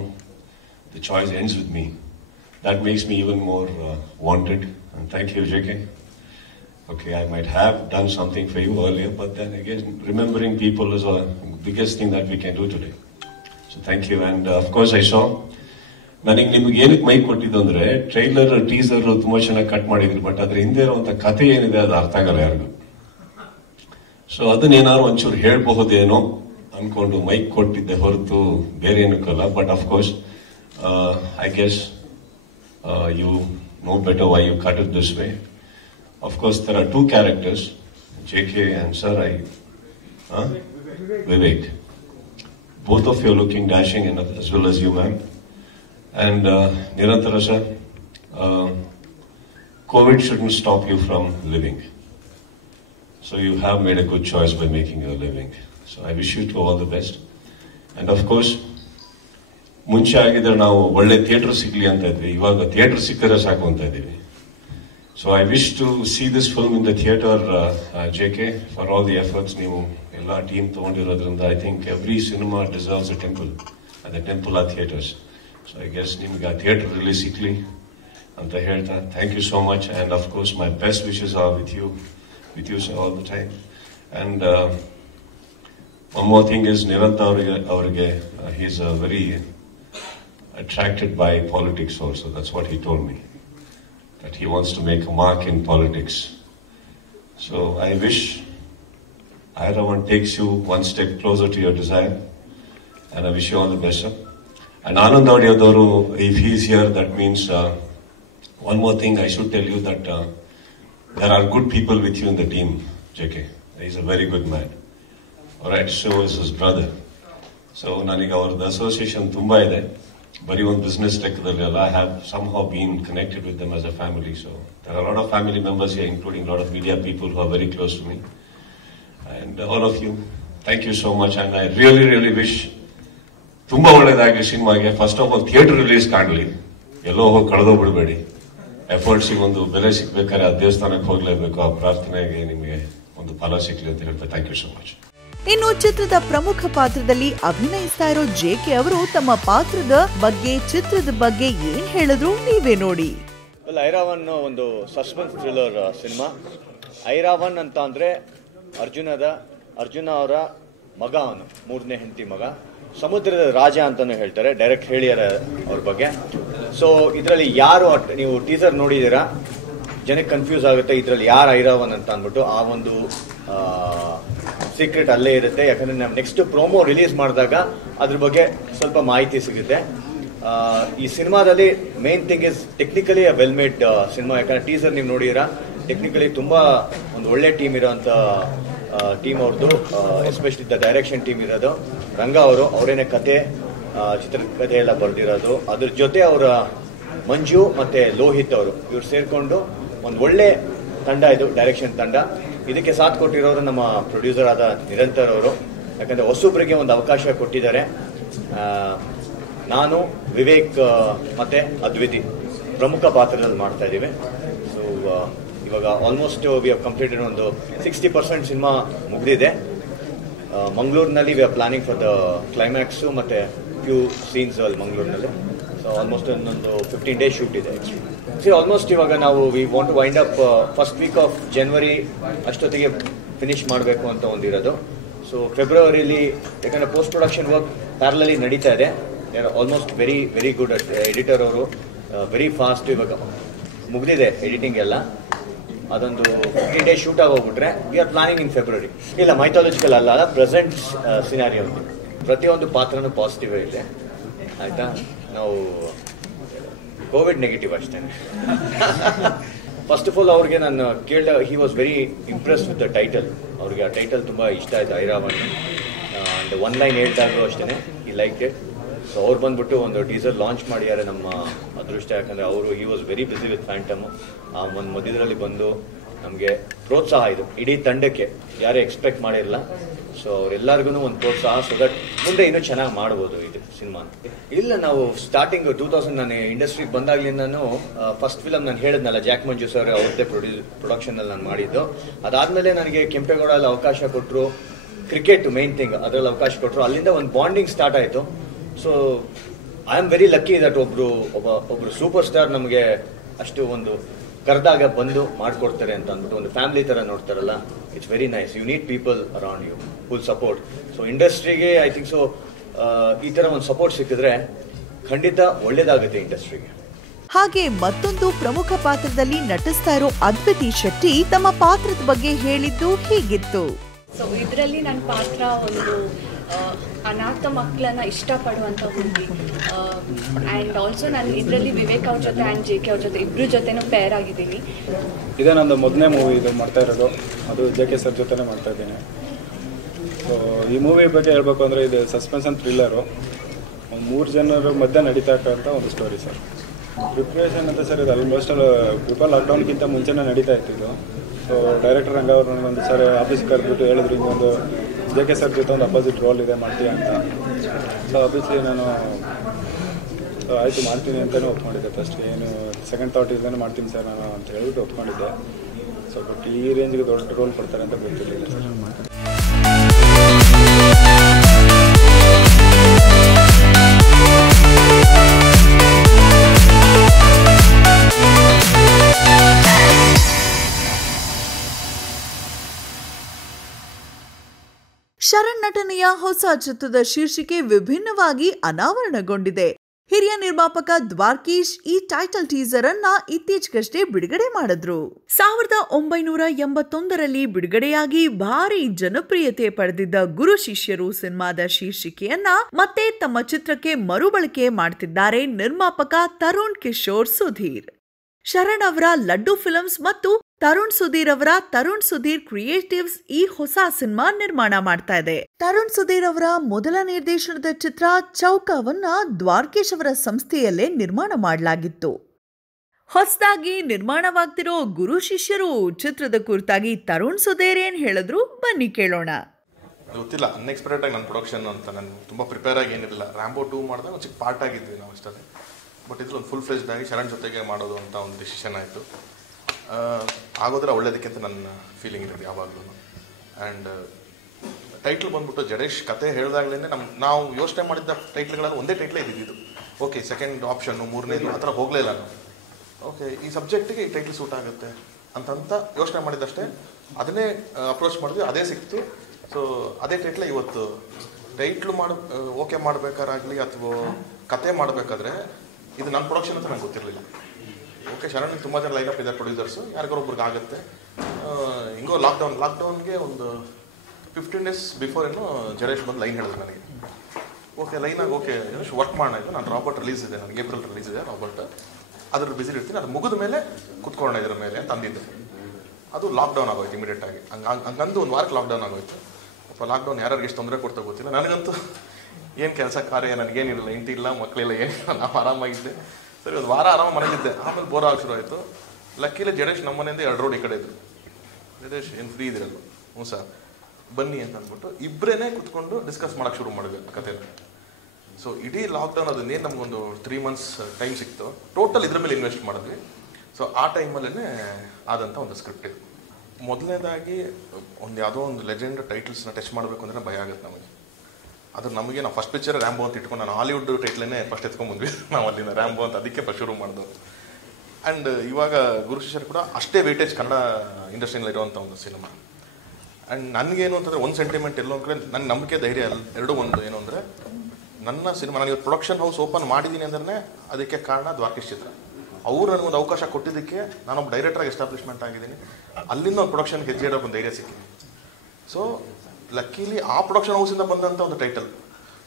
the choice ends with me. That makes me even more wanted. And thank you, JK. Okay, I might have done something for you earlier, but then again, remembering people is the biggest thing that we can do today. So thank you. And of course I saw, ನನಗೆ ನಿಮ್ಗೆ ಏನಕ್ಕೆ mic ಕೊಟ್ಟಿದ್ದು ಅಂದ್ರೆ, trailer, teaser ತುಂಬಾ ಚೆನ್ನಾಗಿ cut ಮಾಡಿದ್ರು, but ಅದ್ರ ಹಿಂದೆ ಇರುವಂತ ಕಥೆ ಏನಿದೆ ಅದು ಅರ್ಥ ಆಗಲ್ಲ ಯಾರಿಗೂ. ಸೊ ಅದನ್ನೇನಾದ್ರು ಒಂಚೂರು ಹೇಳ್ಬಹುದೇನೋ ಅನ್ಕೊಂಡು ಮೈಕ್ ಕೊಟ್ಟಿದ್ದೆ ಹೊರತು ಬೇರೆ ಏನಕ್ಕಲ್ಲ. But of course I guess you know better why you cut it this way. Of course there are two characters, JK and sir, Vivek. Both of you are looking dashing as well as you, ma'am. And Nirantara sir, COVID shouldn't stop you from living. So you have made a good choice by making your living. So I wish you to all the best. And of course, ಮುಂಚೆ ಆಗಿದ್ರೆ ನಾವು ಒಳ್ಳೆ theatre ಸಿಗ್ಲಿ ಅಂತ ಇದ್ವಿ, ಇವಾಗ theatre ಸಿಕ್ಕರೆ ಸಾಕು ಅಂತ ಇದ್ದೀವಿ. So I wish to see this film in the theatre, JK, for all the efforts. ನೀವು ಎಲ್ಲ ಟೀಮ್ ತಗೊಂಡಿರೋದ್ರಿಂದ I think every cinema deserves a temple, and the temple are theaters. So I guess ನಿಮ್ಗೆ ಆ theatre release ಸಿಗ್ಲಿ ಅಂತ ಹೇಳ್ತಾ, thank you so much. And of course my best wishes are with you all the time. And one more thing is Niranta avrige he is very attracted by politics also. That's what he told me, that he wants to make a mark in politics. So I wish Airavan takes you one step closer to your desire, and I wish you all the best, sir. And Anand Audiyadaru, if he is here, that means one more thing I should tell you, that there are good people with you in the team, JK. He is a very good man. Alright, so is his brother. So ನನಗೆ ಅವ್ರದ್ದು association ತುಂಬಾ ಇದೆ, ಬರೀ ಒಂದು business ಲೆಕ್ಕದಲ್ಲಿ ಅಲ್ಲ. I have somehow been connected with them as a family. So there are a lot of family members here, including a lot of media people who are very close to me. And all of you, thank you so much. And I really wish ತುಂಬಾ ಒಳ್ಳೇದಾಗಲಿ ಸಿನಿಮಾಗೆ. First of all theatre release ಕಾಣಲಿ, ಎಲ್ಲೋ ಹೋಗಿ ಕಳೆದೋಗ್ಬಿಡ್ಬೇಡಿ. ಎಫರ್ಟ್ಸಿಗೆ ಒಂದು ಬೆಲೆ ಸಿಗ್ಬೇಕಾದ್ರೆ ಆ ದೇವಸ್ಥಾನಕ್ಕೆ ಹೋಗ್ಲೇಬೇಕು. ಆ ಪ್ರಾರ್ಥನೆಗೆ ನಿಮಗೆ ಒಂದು ಫಲ ಸಿಗ್ಲಿ ಅಂತ ಹೇಳ್ತಾ ಥ್ಯಾಂಕ್ ಯು ಸೋ ಮಚ್. ಇನ್ನು ಚಿತ್ರದ ಪ್ರಮುಖ ಪಾತ್ರದಲ್ಲಿ ಅಭಿನಯಿಸ್ತಾ ಇರೋ JK ಅವರು ತಮ್ಮ ಪಾತ್ರದ ಬಗ್ಗೆ, ಚಿತ್ರದ ಬಗ್ಗೆ ಏನ್ ಹೇಳಿದ್ರು ನೀವೇ ನೋಡಿ. ಐರಾವನ್ ಒಂದು ಸಸ್ಪೆನ್ಸ್ ಥ್ರಿಲ್ಲರ್ ಸಿನಿಮಾ. ಐರಾವನ್ ಅಂತ ಅಂದ್ರೆ ಅರ್ಜುನ ಅವರ ಮಗ, ಅವನು ಮೂರನೇ ಹೆಂಡತಿ ಮಗ, ಸಮುದ್ರದ ರಾಜ ಅಂತಾನು ಹೇಳ್ತಾರೆ. ಡೈರೆಕ್ಟ್ ಹೇಳಿದಾರೆ ಅವ್ರ ಬಗ್ಗೆ. ಸೊ ಇದರಲ್ಲಿ ಯಾರು, ನೀವು ಟೀಸರ್ ನೋಡಿದ್ದೀರಾ, ಜನಕ್ಕೆ ಕನ್ಫ್ಯೂಸ್ ಆಗುತ್ತೆ ಇದರಲ್ಲಿ ಯಾರು ಐರಾವನ್ ಅಂತ ಅಂದ್ಬಿಟ್ಟು. ಆ ಒಂದು ಸೀಕ್ರೆಟ್ ಅಲ್ಲೇ ಇರುತ್ತೆ. ಯಾಕಂದ್ರೆ ನಾವು ನೆಕ್ಸ್ಟ್ ಪ್ರೋಮೋ ರಿಲೀಸ್ ಮಾಡಿದಾಗ ಅದ್ರ ಬಗ್ಗೆ ಸ್ವಲ್ಪ ಮಾಹಿತಿ ಸಿಗುತ್ತೆ. ಈ ಸಿನಿಮಾದಲ್ಲಿ main thing is technically well made cinema. ಯಾಕಂದ್ರೆ ಟೀಸರ್ ನೀವು ನೋಡಿರ, ಟೆಕ್ನಿಕಲಿ ತುಂಬಾ ಒಂದು ಒಳ್ಳೆ ಟೀಮ್ ಇರೋಂಥ ಟೀಮ್ ಅವ್ರದ್ದು, ಎಸ್ಪೆಷಲಿ ದ ಡೈರೆಕ್ಷನ್ ಟೀಮ್ ಇರೋದು ರಂಗ ಅವರು. ಅವರೇನೆ ಕತೆ, ಚಿತ್ರಕಥೆ ಎಲ್ಲ ಬರೆದಿರೋದು. ಅದ್ರ ಜೊತೆ ಅವರ ಮಂಜು ಮತ್ತೆ ಲೋಹಿತ್ ಅವರು ಇವ್ರು ಸೇರ್ಕೊಂಡು ಒಂದು ಒಳ್ಳೆ ತಂಡ ಇದು, ಡೈರೆಕ್ಷನ್ ತಂಡ. ಇದಕ್ಕೆ ಸಾಥ್ ಕೊಟ್ಟಿರೋರು ನಮ್ಮ ಪ್ರೊಡ್ಯೂಸರ್ ಆದ ನಿರಂತರ ಅವರು. ಯಾಕಂದ್ರೆ ಹೊಸೊಬ್ಬರಿಗೆ ಒಂದು ಅವಕಾಶ ಕೊಟ್ಟಿದ್ದಾರೆ. ನಾನು, ವಿವೇಕ್ ಮತ್ತೆ ಅದ್ವಿತಿ ಪ್ರಮುಖ ಪಾತ್ರದಲ್ಲಿ ಮಾಡ್ತಾ ಇದ್ದೀವಿ. ಸೊ ಇವಾಗ ಆಲ್ಮೋಸ್ಟ್ ವಿ ಹವ್ ಕಂಪ್ಲೀಟೆಡ್ ಒಂದು 60% ಸಿನಿಮಾ ಮುಗಿದಿದೆ. ಮಂಗಳೂರಿನಲ್ಲಿ V are planning for the climax ಮತ್ತೆ ಫ್ಯೂ ಸೀನ್ಸ್ ಅಲ್ಲಿ ಮಂಗಳೂರಿನಲ್ಲಿ. ಸೊ ಆಲ್ಮೋಸ್ಟ್ ಒಂದು 15 days ಶೂಟ್ ಇದೆ. ಆಲ್ಮೋಸ್ಟ್ ಇವಾಗ ನಾವು we want to wind up first week of January ಅಷ್ಟೊತ್ತಿಗೆ ಫಿನಿಶ್ ಮಾಡಬೇಕು ಅಂತ ಒಂದಿರೋದು. ಸೊ ಫೆಬ್ರವರಿಲಿ, ಯಾಕಂದ್ರೆ ಪೋಸ್ಟ್ ಪ್ರೊಡಕ್ಷನ್ ವರ್ಕ್ ಪ್ಯಾರಲಲಿ ನಡೀತಾ ಇದೆ. They are almost very good at editor ಅವರು, ವೆರಿ ಫಾಸ್ಟ್. ಇವಾಗ ಮುಗಿದಿದೆ ಎಡಿಟಿಂಗ್ ಎಲ್ಲ. ಅದೊಂದು 15 days ಶೂಟ್ ಆಗೋಗ್ಬಿಟ್ರೆ we are planning in February. ಇಲ್ಲ, ಮೈಥಾಲಜಿಕಲ್ ಅಲ್ಲ, ಪ್ರೆಸೆಂಟ್ ಸಿನಾರಿಯೋ. ಪ್ರತಿಯೊಂದು ಪಾತ್ರನೂ ಪಾಸಿಟಿವ್ ಇದೆ. ಆಯ್ತಾ, ನಾವು ಕೋವಿಡ್ ನೆಗೆಟಿವ್ ಅಷ್ಟೇ. ಫಸ್ಟ್ ಆಫ್ ಆಲ್ ಅವ್ರಿಗೆ ನಾನು ಕೇಳಿದ, he was very impress with the title. ಅವ್ರಿಗೆ ಆ ಟೈಟಲ್ ತುಂಬ ಇಷ್ಟ ಆಯ್ತು, ಐರಾವನ್. ಅಂಡ್ 1 line ಹೇಳ್ದಾಗಲೂ ಅಷ್ಟೇ ಈ ಲೈಕ್ ಇಟ್. ಸೊ ಅವ್ರು ಬಂದ್ಬಿಟ್ಟು ಒಂದು ಟೀಸರ್ ಲಾಂಚ್ ಮಾಡಿದ್ದಾರೆ. ನಮ್ಮ ಅದೃಷ್ಟ, ಯಾಕಂದರೆ ಅವರು he was very busy with Phantom. ಆ ಒಂದು ಮಧ್ಯದಲ್ಲಿ ಬಂದು ನಮಗೆ ಪ್ರೋತ್ಸಾಹ ಇದು ಇಡೀ ತಂಡಕ್ಕೆ, ಯಾರೇ ಎಕ್ಸ್ಪೆಕ್ಟ್ ಮಾಡಿರಲ್ಲ. ಸೊ ಅವರೆಲ್ಲರಿಗೂ ಒಂದು ಪ್ರೋತ್ಸಾಹ, ಸೊ ದಟ್ ಮುಂದೆ ಇನ್ನೂ ಚೆನ್ನಾಗಿ ಮಾಡ್ಬೋದು ಇದು ಸಿನಿಮಾ. ಇಲ್ಲ, ನಾವು ಸ್ಟಾರ್ಟಿಂಗ್ 2000 ನಾನು ಇಂಡಸ್ಟ್ರಿಗೆ ಬಂದಾಗ್ಲಿಂದನೂ ಫಸ್ಟ್ ಫಿಲಮ್ ನಾನು ಹೇಳಿದ್ನಲ್ಲ, ಜಾಕ್ ಮಂಜು ಸರ್ ಅವ್ರದ್ದೇ ಪ್ರೊಡಕ್ಷನಲ್ಲಿ ನಾನು ಮಾಡಿದ್ದು. ಅದಾದಮೇಲೆ ನನಗೆ ಕೆಂಪೇಗೌಡಲ್ಲಿ ಅವಕಾಶ ಕೊಟ್ಟರು. ಕ್ರಿಕೆಟ್ ಮೇನ್ ಥಿಂಗ್, ಅದರಲ್ಲಿ ಅವಕಾಶ ಕೊಟ್ಟರು. ಅಲ್ಲಿಂದ ಒಂದು ಬಾಂಡಿಂಗ್ ಸ್ಟಾರ್ಟ್ ಆಯಿತು. So I am very lucky that ಒಬ್ರು ಸೂಪರ್ ಸ್ಟಾರ್ ನಮಗೆ ಅಷ್ಟು ಒಂದು ಕರೆದಾಗ ಬಂದು ಮಾಡ್ಕೊಡ್ತಾರೆ ಅಂತ ಅಂದ್ಬಿಟ್ಟು ಒಂದು ಫ್ಯಾಮಿಲಿ ತರ ನೋಡ್ತಾರಲ್ಲ. It's very nice. You need people around you, full support. So ಇಂಡಸ್ಟ್ರಿಗೆ ಐ ಥಿಂಕ್ ಸೊ ಈ ತರ ಒಂದು ಸಪೋರ್ಟ್ ಸಿಕ್ಕಿದ್ರೆ ಖಂಡಿತ ಒಳ್ಳೇದಾಗುತ್ತೆ ಇಂಡಸ್ಟ್ರಿಗೆ. ಹಾಗೆ ಮತ್ತೊಂದು ಪ್ರಮುಖ ಪಾತ್ರದಲ್ಲಿ ನಟಿಸ್ತಾ ಇರೋ ಅದ್ವಿತಿ ಶೆಟ್ಟಿ ತಮ್ಮ ಪಾತ್ರದ ಬಗ್ಗೆ ಹೇಳಿದ್ದು ಹೀಗಿತ್ತು. ಸೊ ಇದರಲ್ಲಿ ನನ್ನ ಪಾತ್ರ ಒಂದು ಅನಾಥ ಮಕ್ಕಳನ್ನ ಇಷ್ಟಪಡುವಂಥ ಹುಡುಗಿ. ಆ್ಯಂಡ್ ಆಲ್ಸೋ ನಾನು ಇದರಲ್ಲಿ ವಿವೇಕ್ ಅವ್ರ ಜೊತೆ ಆ್ಯಂಡ್ JK ಅವ್ರ ಜೊತೆ ಇಬ್ಬರ ಜೊತೆನೂ ಪೇರ್ ಆಗಿದ್ದೀನಿ. ಇದೇ ನಂದು ಮೊದಲನೇ ಮೂವಿ ಇದು ಮಾಡ್ತಾ ಇರೋದು. ಅದು JK ಸರ್ ಜೊತೆನೇ ಮಾಡ್ತಾ ಇದ್ದೀನಿ. ಸೊ ಈ ಮೂವಿ ಬಗ್ಗೆ ಹೇಳ್ಬೇಕು ಅಂದರೆ ಇದು ಸಸ್ಪೆನ್ಸ್ ಆ್ಯಂಡ್ ಥ್ರಿಲ್ಲರು. ಒಂದು 3 ಜನರ ಮಧ್ಯೆ ನಡೀತಾ ಇರ್ತಕ್ಕಂಥ ಒಂದು ಸ್ಟೋರಿ ಸರ್. ಪ್ರಿಪ್ರೇಷನ್ ಅಂತ ಸರ್ ಇದು ಆಲ್ಮೋಸ್ಟ್ ಬಿಫೋರ್ ಲಾಕ್ಡೌನ್ಗಿಂತ ಮುಂಚೆನೇ ನಡೀತಾ ಇತ್ತು ಇದು. ಸೊ ಡೈರೆಕ್ಟರ್ ರಂಗ ಅವರು ನನಗೊಂದು ಸರ್ ಆಫೀಸ್ಗೆ ಕರೆದ್ಬಿಟ್ಟು ಹೇಳಿದ್ರು, ಹಿಂಗೊಂದು JK ಸರ್ ಜೊತೆ ಒಂದು ಅಪೋಸಿಟ್ ರೋಲ್ ಇದೆ ಮಾಡ್ತೀಯ ಅಂತ. ಸೊ ಆಬ್ವಿಯಸ್ಲಿ ನಾನು ಆಯಿತು ಮಾಡ್ತೀನಿ ಅಂತಲೇ ಒಪ್ಕೊಂಡಿದ್ದೆ. ಫಸ್ಟ್ ಏನು ಸೆಕೆಂಡ್ ಥಾಟ್ ಇಲ್ಲದೇ ಮಾಡ್ತೀನಿ ಸರ್ ನಾನು ಅಂತ ಹೇಳ್ಬಿಟ್ಟು ಒಪ್ಕೊಂಡಿದ್ದೆ. ಸೊ ಬಟ್ ಈ ರೇಂಜ್ಗೆ ದೊಡ್ಡ ರೋಲ್ ಕೊಡ್ತಾರೆ ಅಂತ ಗೊತ್ತಿರಲಿಲ್ಲ ಸರ್. ಶರಣ್ ನಟನೆಯ ಹೊಸ ಚಿತ್ರದ ಶೀರ್ಷಿಕೆ ವಿಭಿನ್ನವಾಗಿ ಅನಾವರಣಗೊಂಡಿದೆ. ಹಿರಿಯ ನಿರ್ಮಾಪಕ ದ್ವಾರ್ಕೀಶ್ ಈ ಟೈಟಲ್ ಟೀಸರ್ ಅನ್ನ ಇತ್ತೀಚೆಗಷ್ಟೇ ಬಿಡುಗಡೆ ಮಾಡಿದ್ರು. 1981ರಲ್ಲಿ ಬಿಡುಗಡೆಯಾಗಿ ಭಾರಿ ಜನಪ್ರಿಯತೆ ಪಡೆದಿದ್ದ ಗುರು ಶಿಷ್ಯರು ಸಿನಿಮಾದ ಶೀರ್ಷಿಕೆಯನ್ನ ಮತ್ತೆ ತಮ್ಮ ಚಿತ್ರಕ್ಕೆ ಮರುಬಳಕೆ ಮಾಡ್ತಿದ್ದಾರೆ ನಿರ್ಮಾಪಕ ತರುಣ್ ಕಿಶೋರ್ ಸುಧೀರ್. ಶರಣ್ ಅವರ ಲಡ್ಡು ಫಿಲ್ಮ್ಸ್ ಮತ್ತು ತರುಣ್ ಸುಧೀರ್ ಅವರ ತರುಣ್ ಸುಧೀರ್ ಕ್ರಿಯೇಟಿವ್ಸ್ ಈ ಹೊಸ ಸಿನಿಮಾ ನಿರ್ಮಾಣ ಮಾಡ್ತಾ ಇದೆ. ತರುಣ್ ಸುಧೀರ್ ಅವರ ಮೊದಲ ನಿರ್ದೇಶನದ ಚಿತ್ರ ಚೌಕವನ್ನ ದ್ವಾರ್ಕೀಶ್ ಅವರ ಸಂಸ್ಥೆಯಲ್ಲೇ ನಿರ್ಮಾಣ ಮಾಡಲಾಗಿತ್ತು. ಹೊಸದಾಗಿ ನಿರ್ಮಾಣವಾಗ್ತಿರೋ ಗುರು ಶಿಷ್ಯರು ಚಿತ್ರದ ಕುರಿತಾಗಿ ತರುಣ್ ಸುಧೀರ್ ಏನ್ ಹೇಳಿದ್ರು ಬನ್ನಿ ಕೇಳೋಣ. ಗೊತ್ತಿಲ್ಲ, ಅನ್ಎಕ್ಸ್ಪೆಕ್ಟೆಡ್ ಆಗಿ ನನ್ನ ಪ್ರೊಡಕ್ಷನ್ ಅಂತ ನಾನು ತುಂಬ ಪ್ರಿಪೇರ್ ಆಗಿ ಏನಿರಲಿಲ್ಲ. ರ್ಯಾಂಬೋ 2 ಮಾಡಿದಾಗ ಒಂದು ಚಿಕ್ಕ ಪಾರ್ಟ್ ಆಗಿದ್ವಿ ನಾವು ಅಷ್ಟೇ. ಬಟ್ ಇದ್ರಲ್ಲಿ ಒಂದು ಫುಲ್ ಫ್ಲೆಜ್ಡ್ ಆಗಿ ಶರಣ್ ಜೊತೆಗೆ ಮಾಡೋದು ಅಂತ ಒಂದು ಡಿಸಿಷನ್ ಆಯಿತು. ಆಗೋದ್ರೆ ಒಳ್ಳೇದಕ್ಕೆ ಅಂತ ನನ್ನ ಫೀಲಿಂಗ್ ಇರೋದು ಯಾವಾಗಲೂ. ಆ್ಯಂಡ್ ಟೈಟ್ಲ್ ಬಂದ್ಬಿಟ್ಟು ಜಡೇಶ್ ಕತೆ ಹೇಳಿದಾಗಲೇ ನಾವು ಯೋಚನೆ ಮಾಡಿದ್ದ ಟೈಟ್ಲ್ಗಳಲ್ಲಿ ಒಂದೇ ಟೈಟ್ಲೇ ಇದ್ದಿದ್ದು. ಓಕೆ, ಸೆಕೆಂಡ್ ಆಪ್ಷನ್ನು, ಮೂರನೇದು ಆ ಥರ ಹೋಗಲೇ ಇಲ್ಲ ನಾವು. ಓಕೆ, ಈ ಸಬ್ಜೆಕ್ಟಿಗೆ ಈ ಟೈಟ್ಲ್ ಸೂಟ್ ಆಗುತ್ತೆ ಅಂತಂತ ಯೋಚನೆ ಮಾಡಿದ್ದಷ್ಟೇ. ಅದನ್ನೇ ಅಪ್ರೋಚ್ ಮಾಡಿದ್ವಿ, ಅದೇ ಸಿಕ್ತು. ಸೊ ಅದೇ ಟೈಟ್ಲೇ ಇವತ್ತು ಟೈಟ್ಲು ಓಕೆ ಮಾಡಬೇಕಾರಾಗಲಿ ಅಥವಾ ಕತೆ ಮಾಡಬೇಕಾದ್ರೆ ಇದು ನನ್ನ ಪ್ರೊಡಕ್ಷನ್ ಅಂತ ನಂಗೆ ಗೊತ್ತಿರಲಿಲ್ಲ. ಓಕೆ ಶರಣ್ಗೆ ತುಂಬ ಜನ ಲೈನಪ್ ಇದೆ ಪ್ರೊಡ್ಯೂಸರ್ಸು, ಯಾರಿಗಾರು ಒಬ್ರಿಗೆ ಆಗುತ್ತೆ. ಹಿಂಗೋ ಲಾಕ್ಡೌನ್ಗೆ ಒಂದು 15 days ಬಿಫೋರ್ ಏನೋ ಜಡೇಶ್ ಬಂದು ಲೈನ್ ಹೇಳಿದ್ರು ನನಗೆ. ಓಕೆ ಲೈನಾಗಿ ಓಕೆ ವರ್ಕ್ ಮಾಡೋಣ, ನಾನು ರಾಬರ್ಟ್ ರಿಲೀಸ್ ಇದೆ, ನನಗೆ ಏಪ್ರಿಲ್ ರಿಲೀಸ್ ಇದೆ ರಾಬರ್ಟ್, ಅದ್ರ ಬಿಸಿ ಇರ್ತೀನಿ, ಅದು ಮುಗಿದ ಮೇಲೆ ಕುತ್ಕೊಳ್ಳೋಣ ಇದ್ರ ಮೇಲೆ ಅಂತ ಅಂದಿದ್ದೆ. ಅದು ಲಾಕ್ಡೌನ್ ಆಗೋಯ್ತು ಇಮಿಡಿಯೇಟಾಗಿ. ಹಂಗಂದು ಒಂದು ವಾರಕ್ಕೆ ಲಾಕ್ಡೌನ್ ಆಗೋಯ್ತು. ಲಾಕ್ಡೌನ್ ಯಾರಿಗೆ ಎಷ್ಟು ತೊಂದರೆ ಕೊಡ್ತಾ ಗೊತ್ತಿಲ್ಲ. ನನಗಂತೂ ಏನು ಕೆಲಸ ಕಾರ್ಯ ನನಗೇನಿರಲಿಲ್ಲ, ಇಂಟಿ ಇಲ್ಲ, ಮಕ್ಕಳಿಲ್ಲ, ಏನಿಲ್ಲ, ನಾವು ಆರಾಮಾಗಿದ್ದೆ. ಸರಿ ಒಂದು ವಾರ ಆರಾಮ ಮನೆಗಿದ್ದೆ. ಆಮೇಲೆ ಬೋರ್ ಆಗಿ ಶುರು ಆಯಿತು. ಲಕ್ಕಿಲೆ ಜಡೇಶ್ ನಮ್ಮ ಮನೆಯಿಂದ 2 ರೋಡ್ ಈ ಕಡೆ ಇದ್ರು. ಜಡೇಶ್ ಏನು ಫ್ರೀ ಇದಿರಲ್ಲ, ಹ್ಞೂ ಸರ್ ಬನ್ನಿ ಅಂತ ಅಂದ್ಬಿಟ್ಟು ಇಬ್ಬರೇ ಕುತ್ಕೊಂಡು ಡಿಸ್ಕಸ್ ಮಾಡೋಕ್ಕೆ ಶುರು ಮಾಡಿದ್ವಿ ಕಥೆನ. ಸೊ ಇಡೀ ಲಾಕ್ಡೌನ್ ಅದನ್ನೇನು ನಮಗೊಂದು 3 months ಟೈಮ್ ಸಿಕ್ತು. ಟೋಟಲ್ ಇದ್ರ ಮೇಲೆ ಇನ್ವೆಸ್ಟ್ ಮಾಡಿದ್ವಿ. ಸೊ ಆ ಟೈಮಲ್ಲೇ ಆದಂಥ ಒಂದು ಸ್ಕ್ರಿಪ್ಟ್ ಇದು. ಮೊದಲನೇದಾಗಿ ಯಾವುದೋ ಒಂದು ಲೆಜೆಂಡ್ ಟೈಟಲ್ಸ್ನ ಟಚ್ ಮಾಡಬೇಕು ಅಂದರೆ ಭಯ ಆಗುತ್ತೆ ನಮಗೆ. ಅದು ನಮಗೆ ನಾವು ಫಸ್ಟ್ ಪಿಕ್ಚರ್ ರ್ಯಾಂಬೋ ಅಂತ ಇಟ್ಕೊಂಡು, ನಾನು ಹಾಲಿವುಡ್ ಟೈಟ್ಲೇ ಫಸ್ಟ್ ಎತ್ಕೊಂಡ್ಬಂದ್ವಿ ನಾವು ಅಲ್ಲಿಂದ ರ್ಯಾಂಬೋ ಅಂತ, ಅದಕ್ಕೆ ಫಸ್ಟ್ ಶುರು ಮಾಡಿದ್ವು. ಆ್ಯಂಡ್ ಇವಾಗ ಗುರು ಶಿಷ್ಯರು ಕೂಡ ಅಷ್ಟೇ ವೇಟೇಜ್ ಕನ್ನಡ ಇಂಡಸ್ಟ್ರಿಯಲ್ಲಿ ಇರುವಂಥ ಒಂದು ಸಿನಿಮಾ. ಆ್ಯಂಡ್ ನನಗೇನು ಅಂತಂದರೆ ಒಂದು ಸೆಂಟಿಮೆಂಟ್ ಎಲ್ಲೋ ಕಡೆ ನನ್ನ ನಂಬಿಕೆ ಧೈರ್ಯ ಎರಡೂ ಒಂದು ಏನು ಅಂದರೆ, ನನ್ನ ಸಿನಿಮಾ ನಾನು ಇವತ್ತು ಪ್ರೊಡಕ್ಷನ್ ಹೌಸ್ ಓಪನ್ ಮಾಡಿದ್ದೀನಿ ಅಂದ್ರೆ ಅದಕ್ಕೆ ಕಾರಣ ದ್ವಾರಕೀಶ್ ಚಿತ್ರ. ಅವರು ನನಗೊಂದು ಅವಕಾಶ ಕೊಟ್ಟಿದ್ದಕ್ಕೆ ನಾನೊಬ್ಬ ಡೈರೆಕ್ಟರಾಗಿ ಎಸ್ಟಾಬ್ಲಿಷ್ಮೆಂಟ್ ಆಗಿದ್ದೀನಿ. ಅಲ್ಲಿಂದ ಒಂದು ಪ್ರೊಡಕ್ಷನ್ಗೆ ಹೆಜ್ಜೆ ಇಡೋಕೆ ಒಂದು ಧೈರ್ಯ ಸಿಕ್ಕಿದೆ. ಸೊ ಲಕ್ಕೀಲಿ ಆ ಪ್ರೊಡಕ್ಷನ್ ಹೌಸಿಂದ ಬಂದಂಥ ಒಂದು ಟೈಟಲ್.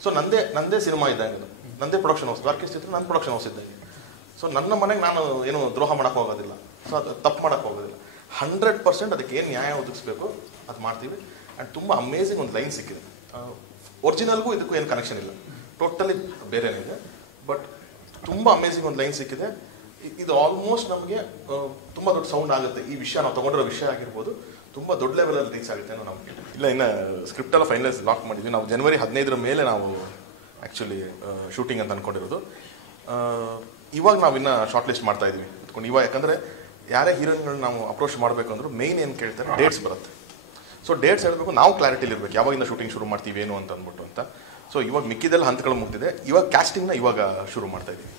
ಸೊ ನಂದೇ ಸಿನಿಮಾ ಇದ್ದಂಗೆ, ನಂದೇ ಪ್ರೊಡಕ್ಷನ್ ಹೌಸ್, ದ್ವಾರಕೀಶ್ ಚಿತ್ರ ನನ್ನ ಪ್ರೊಡಕ್ಷನ್ ಹೌಸ್ ಇದ್ದಂಗೆ. ಸೊ ನನ್ನ ಮನೆಗೆ ನಾನು ಏನು ದ್ರೋಹ ಮಾಡೋಕ್ಕೆ ಹೋಗೋದಿಲ್ಲ, ಸೊ ಅದು ತಪ್ಪು ಮಾಡೋಕ್ಕೆ ಹೋಗೋದಿಲ್ಲ. 100% ಅದಕ್ಕೆ ಏನು ನ್ಯಾಯ ಒದಗಿಸ್ಬೇಕು ಅದು ಮಾಡ್ತೀವಿ. ಆ್ಯಂಡ್ ತುಂಬ ಅಮೇಝಿಂಗ್ ಒಂದು ಲೈನ್ ಸಿಕ್ಕಿದೆ. ಒರಿಜಿನಲ್ಗೂ ಇದಕ್ಕೂ ಏನು ಕನೆಕ್ಷನ್ ಇಲ್ಲ, ಟೋಟಲಿ ಬೇರೆನೇ ಇದೆ. ಬಟ್ ತುಂಬ ಅಮೇಝಿಂಗ್ ಒಂದು ಲೈನ್ ಸಿಕ್ಕಿದೆ. ಇದು ಆಲ್ಮೋಸ್ಟ್ ನಮಗೆ ತುಂಬ ದೊಡ್ಡ ಸೌಂಡ್ ಆಗುತ್ತೆ. ಈ ವಿಷಯ ನಾವು ತೊಗೊಂಡಿರೋ ವಿಷಯ ಆಗಿರ್ಬೋದು, ತುಂಬ ದೊಡ್ಡ ಲೆವೆಲಲ್ಲಿ ರೀಚ್ ಆಗುತ್ತೆ ಅನ್ನೋ ನಮಗೆ. ಇಲ್ಲ, ಇನ್ನು ಸ್ಕ್ರಿಪ್ಟೆಲ್ಲ ಫೈನಲೈಸ್ ಲಾಕ್ ಮಾಡಿದ್ವಿ ನಾವು. ಜನವರಿ 15 ಮೇಲೆ ನಾವು ಆ್ಯಕ್ಚುಲಿ ಶೂಟಿಂಗ್ ಅಂತ ಅಂದ್ಕೊಂಡಿರೋದು. ಇವಾಗ ನಾವು ಇನ್ನೂ ಶಾರ್ಟ್ ಲಿಸ್ಟ್ ಮಾಡ್ತಾ ಇದ್ವಿ ಇಟ್ಕೊಂಡು. ಇವಾಗ ಯಾಕಂದರೆ ಯಾರೇ ಹೀರೋಯಿನ್ಗಳನ್ನ ನಾವು ಅಪ್ರೋಚ್ ಮಾಡಬೇಕು ಮೇಯ್ನ್ ಏನು ಕೇಳ್ತಾರೆ, ಡೇಟ್ಸ್ ಬರುತ್ತೆ. ಸೊ ಡೇಟ್ಸ್ ಹೇಳಬೇಕು, ನಾವು ಕ್ಲಾರಿಟಿಲಿ ಇರಬೇಕು ಯಾವಾಗಿಂದ ಶೂಟಿಂಗ್ ಶುರು ಮಾಡ್ತೀವಿ ಏನು ಅಂತ ಅಂದ್ಬಿಟ್ಟು ಅಂತ. ಸೊ ಇವಾಗ ಮಿಕ್ಕಿದೆಲ್ಲ ಹಂತಗಳು ಮುಗ್ದಿದೆ. ಇವಾಗ ಕ್ಯಾಸ್ಟಿಂಗ್ನ ಇವಾಗ ಶುರು ಮಾಡ್ತಾ ಇದ್ದೀವಿ.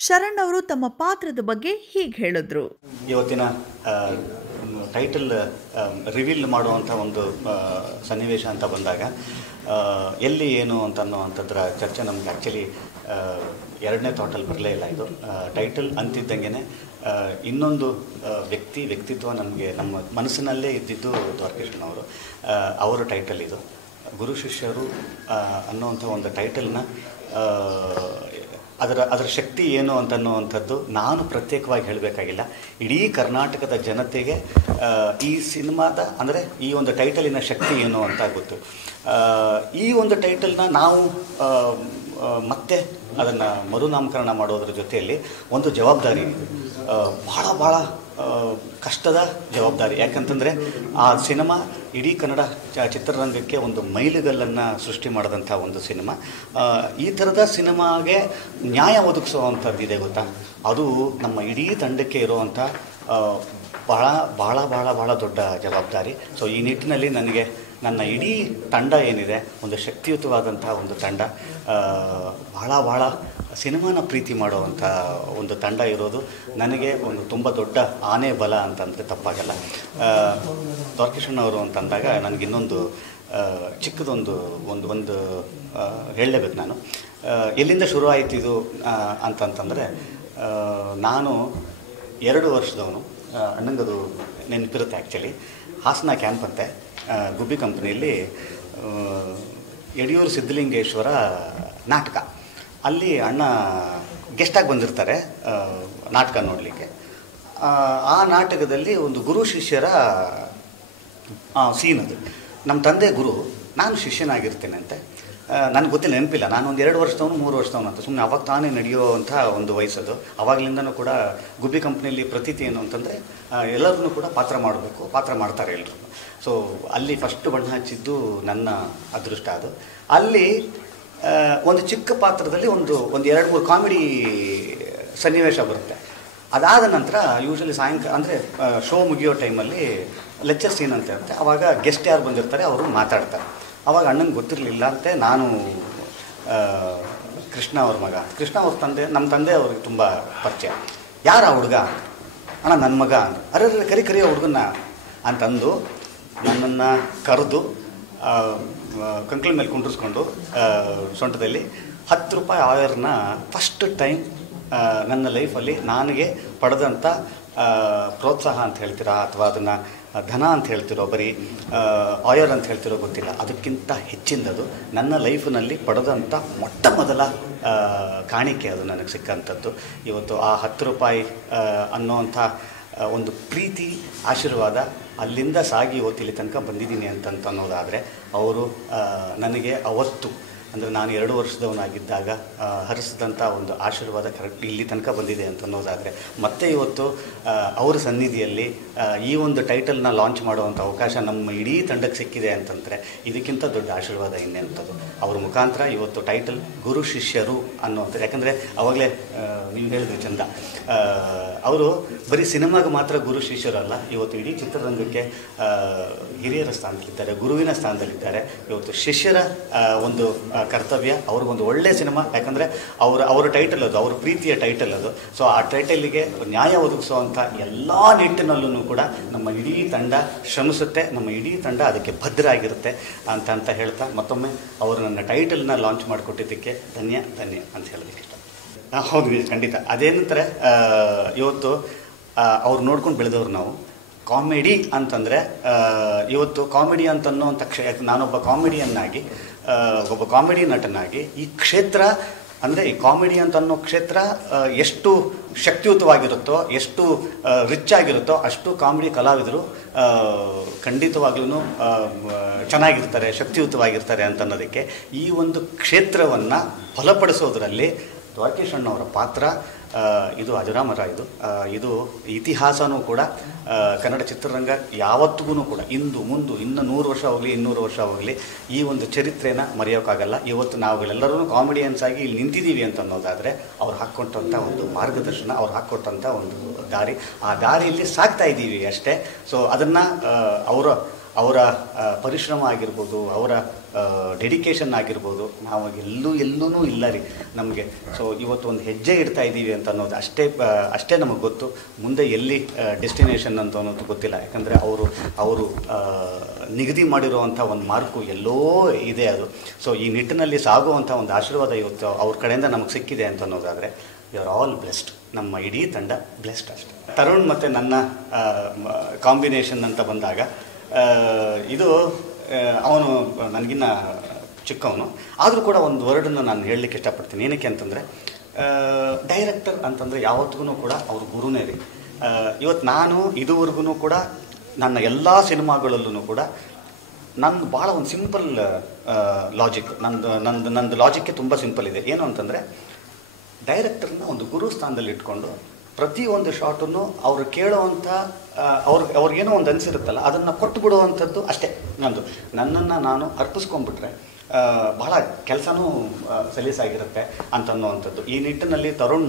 ಶರಣ್ ಅವರು ತಮ್ಮ ಪಾತ್ರದ ಬಗ್ಗೆ ಹೀಗೆ ಹೇಳಿದ್ರು. ಇವತ್ತಿನ ಟೈಟಲ್ ರಿವೀಲ್ ಮಾಡುವಂಥ ಒಂದು ಸನ್ನಿವೇಶ ಅಂತ ಬಂದಾಗ ಎಲ್ಲಿ ಏನು ಅಂತ ಅನ್ನೋವಂಥದ್ರ ಚರ್ಚೆ ನಮ್ಗೆ ಆ್ಯಕ್ಚುಲಿ 2ನೇ ಥಾಟಲ್ಲಿ ಬರಲೇ ಇಲ್ಲ. ಇದು ಟೈಟಲ್ ಅಂತಿದ್ದಂಗೆ ಇನ್ನೊಂದು ವ್ಯಕ್ತಿತ್ವ ನಮಗೆ ನಮ್ಮ ಮನಸ್ಸಿನಲ್ಲೇ ಇದ್ದಿದ್ದು ದ್ವಾರಕೀಶಣ್ಣವರು. ಅವರ ಟೈಟಲ್ ಇದು ಗುರು ಶಿಷ್ಯರು ಅನ್ನೋವಂಥ ಒಂದು ಟೈಟಲ್ನ ಅದರ ಶಕ್ತಿ ಏನು ಅಂತನ್ನುವಂಥದ್ದು ನಾನು ಪ್ರತ್ಯೇಕವಾಗಿ ಹೇಳಬೇಕಾಗಿಲ್ಲ. ಇಡೀ ಕರ್ನಾಟಕದ ಜನತೆಗೆ ಈ ಸಿನಿಮಾದ ಅಂದರೆ ಈ ಒಂದು ಟೈಟಲಿನ ಶಕ್ತಿ ಏನು ಅಂತ ಗೊತ್ತು. ಈ ಒಂದು ಟೈಟಲ್ನ ನಾವು ಮತ್ತೆ ಅದನ್ನು ಮರುನಾಮಕರಣ ಮಾಡೋದ್ರ ಜೊತೆಯಲ್ಲಿ ಒಂದು ಜವಾಬ್ದಾರಿ, ಭಾಳ ಕಷ್ಟದ ಜವಾಬ್ದಾರಿ. ಯಾಕಂತಂದರೆ ಆ ಸಿನಿಮಾ ಇಡೀ ಕನ್ನಡ ಚಿತ್ರರಂಗಕ್ಕೆ ಒಂದು ಮೈಲಿಗಲ್ಲನ್ನು ಸೃಷ್ಟಿ ಮಾಡಿದಂಥ ಒಂದು ಸಿನಿಮಾ. ಈ ಥರದ ಸಿನಿಮಾಗೆ ನ್ಯಾಯ ಒದಗಿಸುವಂಥದ್ದಿದೆ ಗೊತ್ತಾ, ಅದು ನಮ್ಮ ಇಡೀ ತಂಡಕ್ಕೆ ಇರುವಂಥ ಭಾಳ ದೊಡ್ಡ ಜವಾಬ್ದಾರಿ. ಸೊ ಈ ನಿಟ್ಟಿನಲ್ಲಿ ನನಗೆ ನನ್ನ ಇಡೀ ತಂಡ ಏನಿದೆ ಒಂದು ಶಕ್ತಿಯುತವಾದಂಥ ಒಂದು ತಂಡ, ಭಾಳ ಸಿನಿಮಾನ ಪ್ರೀತಿ ಮಾಡುವಂಥ ಒಂದು ತಂಡ ಇರೋದು ನನಗೆ ಒಂದು ತುಂಬ ದೊಡ್ಡ ಆನೆ ಬಲ ಅಂತಂದರೆ ತಪ್ಪಾಗಲ್ಲ. ದ್ವಾರಕೀಶಣ್ಣವರು ಅಂತಂದಾಗ ನನಗೆ ಇನ್ನೊಂದು ಚಿಕ್ಕದೊಂದು ಒಂದು ಹೇಳಲೇಬೇಕು ನಾನು. ಎಲ್ಲಿಂದ ಶುರು ಆಯಿತು ಇದು ಅಂತಂತಂದರೆ, ನಾನು 2 ವರ್ಷದವನು, ಅಣ್ಣಂಗದು ನೆನಪಿರುತ್ತೆ ಆ್ಯಕ್ಚುಲಿ. ಹಾಸನ ಕ್ಯಾಂಪ್ ಅಂತೆ, ಗುಬ್ಬಿ ಕಂಪ್ನಿಯಲ್ಲಿ ಯಡಿಯೂರು ಸಿದ್ಧಲಿಂಗೇಶ್ವರ ನಾಟಕ. ಅಲ್ಲಿ ಅಣ್ಣ ಗೆಸ್ಟಾಗಿ ಬಂದಿರ್ತಾರೆ ನಾಟಕ ನೋಡಲಿಕ್ಕೆ. ಆ ನಾಟಕದಲ್ಲಿ ಒಂದು ಗುರು ಶಿಷ್ಯರ ಸೀನ್ ಅದು. ನಮ್ಮ ತಂದೆ ಗುರು, ನಾನು ಶಿಷ್ಯನಾಗಿರ್ತೇನೆ ಅಂತೆ. ನನಗೆ ಗೊತ್ತಿಲ್ಲ, ನೆನಪಿಲ್ಲ. ನಾನು ಒಂದು 2 ವರ್ಷದವನು 3 ವರ್ಷದವನು ಅಂತ ಸುಮ್ಮನೆ ಅವಾಗ ತಾನೇ ನಡೆಯುವಂಥ ಒಂದು ವಯಸ್ಸದು. ಅವಾಗಲಿಂದನೂ ಕೂಡ ಗುಬ್ಬಿ ಕಂಪ್ನಿಯಲ್ಲಿ ಪ್ರತೀತಿ ಏನು ಅಂತಂದರೆ ಎಲ್ಲರನ್ನೂ ಕೂಡ ಪಾತ್ರ ಮಾಡಬೇಕು, ಪಾತ್ರ ಮಾಡ್ತಾರೆ ಎಲ್ಲರೂ. ಸೊ ಅಲ್ಲಿ ಫಸ್ಟ್ ಬಣ್ಣ ಹಚ್ಚಿದ್ದು ನನ್ನ ಅದೃಷ್ಟ ಅದು. ಅಲ್ಲಿ ಒಂದು ಚಿಕ್ಕ ಪಾತ್ರದಲ್ಲಿ ಒಂದು 2-3 ಕಾಮಿಡಿ ಸನ್ನಿವೇಶ ಬರುತ್ತೆ. ಅದಾದ ನಂತರ ಯೂಶ್ವಲಿ ಸಾಯಂಕಾಲ ಅಂದರೆ ಶೋ ಮುಗಿಯೋ ಟೈಮಲ್ಲಿ ಲೆಕ್ಚರ್ ಸೀನ್ ಅಂತ ಇರುತ್ತೆ. ಆವಾಗ ಗೆಸ್ಟ್ ಯಾರು ಬಂದಿರ್ತಾರೆ ಅವರು ಮಾತಾಡ್ತಾರೆ. ಆವಾಗ ಅಣ್ಣನಿಗೆ ಗೊತ್ತಿರಲಿಲ್ಲ ಅಂತೆ, ನಾನು ಕೃಷ್ಣ ಅವ್ರ ಮಗ. ಕೃಷ್ಣ ಅವ್ರ ತಂದೆ, ನಮ್ಮ ತಂದೆ ಅವ್ರಿಗೆ ತುಂಬ ಪರಿಚಯ. ಯಾರು ಆ ಹುಡುಗ? ಅಣ್ಣ ನನ್ನ ಮಗ ಅಂದರು. ಅರೆ ಕರಿಯೋ ಹುಡುಗನ್ನ ಅಂತಂದು ನನ್ನನ್ನು ಕರೆದು ಕಂಕ್ಳ ಮೇಲೆ ಕುಂಡ್ರಿಸ್ಕೊಂಡು ಸೊಂಟದಲ್ಲಿ 10 ರೂಪಾಯಿ ಆಯರ್ನ ಫಸ್ಟ್ ಟೈಮ್ ನನ್ನ ಲೈಫಲ್ಲಿ ನನಗೆ ಪಡೆದಂಥ ಪ್ರೋತ್ಸಾಹ ಅಂತ ಹೇಳ್ತೀರಾ ಅಥವಾ ಅದನ್ನು ಧನ ಅಂತ ಹೇಳ್ತಿರೋ ಬರೀ ಆಯರ್ ಅಂತ ಹೇಳ್ತಿರೋ ಗೊತ್ತಿಲ್ಲ, ಅದಕ್ಕಿಂತ ಹೆಚ್ಚಿನದು ನನ್ನ ಲೈಫಿನಲ್ಲಿ ಪಡೆದಂಥ ಮೊಟ್ಟ ಮೊದಲ ಕಾಣಿಕೆ ಅದು ನನಗೆ ಸಿಕ್ಕಂಥದ್ದು. ಇವತ್ತು ಆ 10 ರೂಪಾಯಿ ಅನ್ನೋವಂಥ ಒಂದು ಪ್ರೀತಿ ಆಶೀರ್ವಾದ ಅಲ್ಲಿಂದ ಸಾಗಿ ಇವತ್ತು ಇಲ್ಲಿ ತನಕ ಬಂದಿದ್ದೀನಿ ಅಂತ ಅನ್ನೋದಾದರೆ ಅವರು ನನಗೆ ಅವತ್ತು ಅಂದರೆ ನಾನು 2 ವರ್ಷದವನಾಗಿದ್ದಾಗ ಹರಿಸಿದಂಥ ಒಂದು ಆಶೀರ್ವಾದ ಕರೆಕ್ಟ್ ಇಲ್ಲಿ ತನಕ ಬಂದಿದೆ ಅಂತ ಅನ್ನೋದಾದರೆ ಮತ್ತೆ ಇವತ್ತು ಅವರ ಸನ್ನಿಧಿಯಲ್ಲಿ ಈ ಒಂದು ಟೈಟಲ್ನ ಲಾಂಚ್ ಮಾಡುವಂಥ ಅವಕಾಶ ನಮ್ಮ ಇಡೀ ತಂಡಕ್ಕೆ ಸಿಕ್ಕಿದೆ ಅಂತಂದರೆ ಇದಕ್ಕಿಂತ ದೊಡ್ಡ ಆಶೀರ್ವಾದ ಇನ್ನೆಂಥದ್ದು. ಅವ್ರ ಮುಖಾಂತರ ಇವತ್ತು ಟೈಟಲ್ ಗುರು ಶಿಷ್ಯರು ಅನ್ನೋವಂಥದ್ದು. ಯಾಕಂದರೆ ಅವಾಗಲೇ ನೀವು ಹೇಳಿದ್ರಿ ಚಂದ, ಅವರು ಬರೀ ಸಿನಿಮಾಗೆ ಮಾತ್ರ ಗುರು ಶಿಷ್ಯರಲ್ಲ, ಇವತ್ತು ಇಡೀ ಚಿತ್ರರಂಗಕ್ಕೆ ಹಿರಿಯರ ಸ್ಥಾನದಲ್ಲಿದ್ದಾರೆ, ಗುರುವಿನ ಸ್ಥಾನದಲ್ಲಿದ್ದಾರೆ. ಇವತ್ತು ಶಿಷ್ಯರ ಒಂದು ಕರ್ತವ್ಯ, ಅವ್ರಿಗೊಂದು ಒಳ್ಳೆಯ ಸಿನಿಮಾ, ಯಾಕಂದರೆ ಅವರ ಟೈಟಲ್ ಅದು, ಅವ್ರ ಪ್ರೀತಿಯ ಟೈಟಲ್ ಅದು. ಸೊ ಆ ಟೈಟಲಿಗೆ ನ್ಯಾಯ ಒದಗಿಸುವಂಥ ಎಲ್ಲ ನಿಟ್ಟಿನಲ್ಲೂ ಕೂಡ ನಮ್ಮ ಇಡೀ ತಂಡ ಶ್ರಮಿಸುತ್ತೆ, ನಮ್ಮ ಇಡೀ ತಂಡ ಅದಕ್ಕೆ ಭದ್ರ ಆಗಿರುತ್ತೆ ಅಂತ ಹೇಳ್ತಾ ಮತ್ತೊಮ್ಮೆ ಅವರು ನನ್ನ ಟೈಟಲ್ನ ಲಾಂಚ್ ಮಾಡಿಕೊಟ್ಟಿದ್ದಕ್ಕೆ ಧನ್ಯ ಅಂತ ಹೇಳೋದಕ್ಕೆ ಇಷ್ಟ. ಹೌದು, ಖಂಡಿತ. ಅದೇನಂತಾರೆ ಇವತ್ತು ಅವ್ರು ನೋಡ್ಕೊಂಡು ಬೆಳೆದವ್ರು ನಾವು. ಕಾಮಿಡಿ ಅಂತಂದರೆ ಇವತ್ತು ಕಾಮಿಡಿ ಅಂತನ್ನೋಂಥ ನಾನೊಬ್ಬ ಕಾಮಿಡಿಯನ್ನಾಗಿ, ಒಬ್ಬ ಕಾಮಿಡಿ ನಟನಾಗಿ ಈ ಕ್ಷೇತ್ರ ಅಂದರೆ ಈ ಕಾಮಿಡಿ ಅಂತನ್ನೋ ಕ್ಷೇತ್ರ ಎಷ್ಟು ಶಕ್ತಿಯುತವಾಗಿರುತ್ತೋ, ಎಷ್ಟು ರಿಚ್ ಆಗಿರುತ್ತೋ ಅಷ್ಟು ಕಾಮಿಡಿ ಕಲಾವಿದರು ಖಂಡಿತವಾಗ್ಲೂ ಚೆನ್ನಾಗಿರ್ತಾರೆ, ಶಕ್ತಿಯುತವಾಗಿರ್ತಾರೆ ಅಂತನ್ನೋದಕ್ಕೆ ಈ ಒಂದು ಕ್ಷೇತ್ರವನ್ನು ಬಲಪಡಿಸೋದ್ರಲ್ಲಿ ದ್ವಾರಕೀಶ್ ಅಣ್ಣವರ ಪಾತ್ರ ಇದು ಅಜರಾಮರ. ಇದು ಇತಿಹಾಸನೂ ಕೂಡ ಕನ್ನಡ ಚಿತ್ರರಂಗ ಯಾವತ್ತಿಗೂ ಕೂಡ ಇಂದು ಮುಂದೆ ಇನ್ನು 100 ವರ್ಷ ಹೋಗಲಿ 200 ವರ್ಷ ಹೋಗಲಿ ಈ ಒಂದು ಚರಿತ್ರೆನ ಮರೆಯೋಕ್ಕಾಗಲ್ಲ. ಇವತ್ತು ನಾವೆಲ್ಲರೂ ಕಾಮಿಡಿಯನ್ಸ್ ಆಗಿ ಇಲ್ಲಿ ನಿಂತಿದ್ದೀವಿ ಅಂತ ಅನ್ನೋದಾದರೆ ಅವ್ರು ಹಾಕ್ಕೊಟ್ಟಂಥ ಒಂದು ಮಾರ್ಗದರ್ಶನ, ಅವ್ರು ಹಾಕ್ಕೊಟ್ಟಂಥ ಒಂದು ದಾರಿ, ಆ ದಾರಿಯಲ್ಲಿ ಸಾಗ್ತಾ ಇದ್ದೀವಿ ಅಷ್ಟೇ. ಸೊ ಅದನ್ನು ಅವರ ಪರಿಶ್ರಮ ಆಗಿರ್ಬೋದು, ಅವರ ಡೆಡಿಕೇಶನ್ ಆಗಿರ್ಬೋದು, ನಾವು ಎಲ್ಲೂ ಇಲ್ಲ ರೀ ನಮಗೆ. ಸೊ ಇವತ್ತು ಒಂದು ಹೆಜ್ಜೆ ಇಡ್ತಾ ಇದ್ದೀವಿ ಅಂತ ಅನ್ನೋದು ಅಷ್ಟೇ ನಮಗೆ ಗೊತ್ತು. ಮುಂದೆ ಎಲ್ಲಿ ಡೆಸ್ಟಿನೇಷನ್ ಅಂತ ಅನ್ನೋದು ಗೊತ್ತಿಲ್ಲ. ಯಾಕಂದರೆ ಅವರು ನಿಗದಿ ಮಾಡಿರುವಂಥ ಒಂದು ಮಾರ್ಕು ಎಲ್ಲೋ ಇದೆ ಅದು. ಸೊ ಈ ನಿಟ್ಟಿನಲ್ಲಿ ಸಾಗುವಂಥ ಒಂದು ಆಶೀರ್ವಾದ ಇವತ್ತು ಅವ್ರ ಕಡೆಯಿಂದ ನಮಗೆ ಸಿಕ್ಕಿದೆ ಅಂತ ಅನ್ನೋದಾದರೆ ಯು ಆರ್ ಆಲ್ ಬ್ಲೆಸ್ಡ್. ನಮ್ಮ ಇಡೀ ತಂಡ ಬ್ಲೆಸ್ಡ್ ಅಷ್ಟೆ. ತರುಣ್ ಮತ್ತು ನನ್ನ ಕಾಂಬಿನೇಷನ್ ಅಂತ ಬಂದಾಗ ಇದು ಅವನು ನನಗಿನ್ನ ಚಿಕ್ಕವನು, ಆದರೂ ಕೂಡ ಒಂದು ವರ್ಡನ್ನು ನಾನು ಹೇಳಲಿಕ್ಕೆ ಇಷ್ಟಪಡ್ತೀನಿ. ಏನಕ್ಕೆ ಅಂತಂದರೆ ಡೈರೆಕ್ಟರ್ ಅಂತಂದರೆ ಯಾವತ್ತಿಗೂ ಕೂಡ ಅವ್ರ ಗುರುನೇ ರೀ. ಇವತ್ತು ನಾನು ಇದುವರೆಗೂ ಕೂಡ ನನ್ನ ಎಲ್ಲ ಸಿನಿಮಾಗಳಲ್ಲೂ ಕೂಡ ನಂದು ಭಾಳ ಒಂದು ಸಿಂಪಲ್ ಲಾಜಿಕ್, ನಂದು ಲಾಜಿಕ್ಕೆ ತುಂಬ ಸಿಂಪಲ್ ಇದೆ. ಏನು ಅಂತಂದರೆ ಡೈರೆಕ್ಟರ್ನ ಒಂದು ಗುರು ಸ್ಥಾನದಲ್ಲಿ ಇಟ್ಕೊಂಡು ಪ್ರತಿಯೊಂದು ಶಾಟನ್ನು ಅವರು ಕೇಳೋವಂಥ ಅವ್ರಿಗೇನೋ ಒಂದು ಅನಿಸಿರುತ್ತಲ್ಲ ಅದನ್ನು ಕೊಟ್ಟು ಬಿಡುವಂಥದ್ದು ಅಷ್ಟೇ ನಂದು. ನನ್ನನ್ನು ನಾನು ಅರ್ಪಿಸ್ಕೊಂಡ್ಬಿಟ್ರೆ ಬಹಳ ಕೆಲಸನೂ ಸಲೀಸಾಗಿರುತ್ತೆ ಅಂತನ್ನುವಂಥದ್ದು. ಈ ನಿಟ್ಟಿನಲ್ಲಿ ತರುಣ್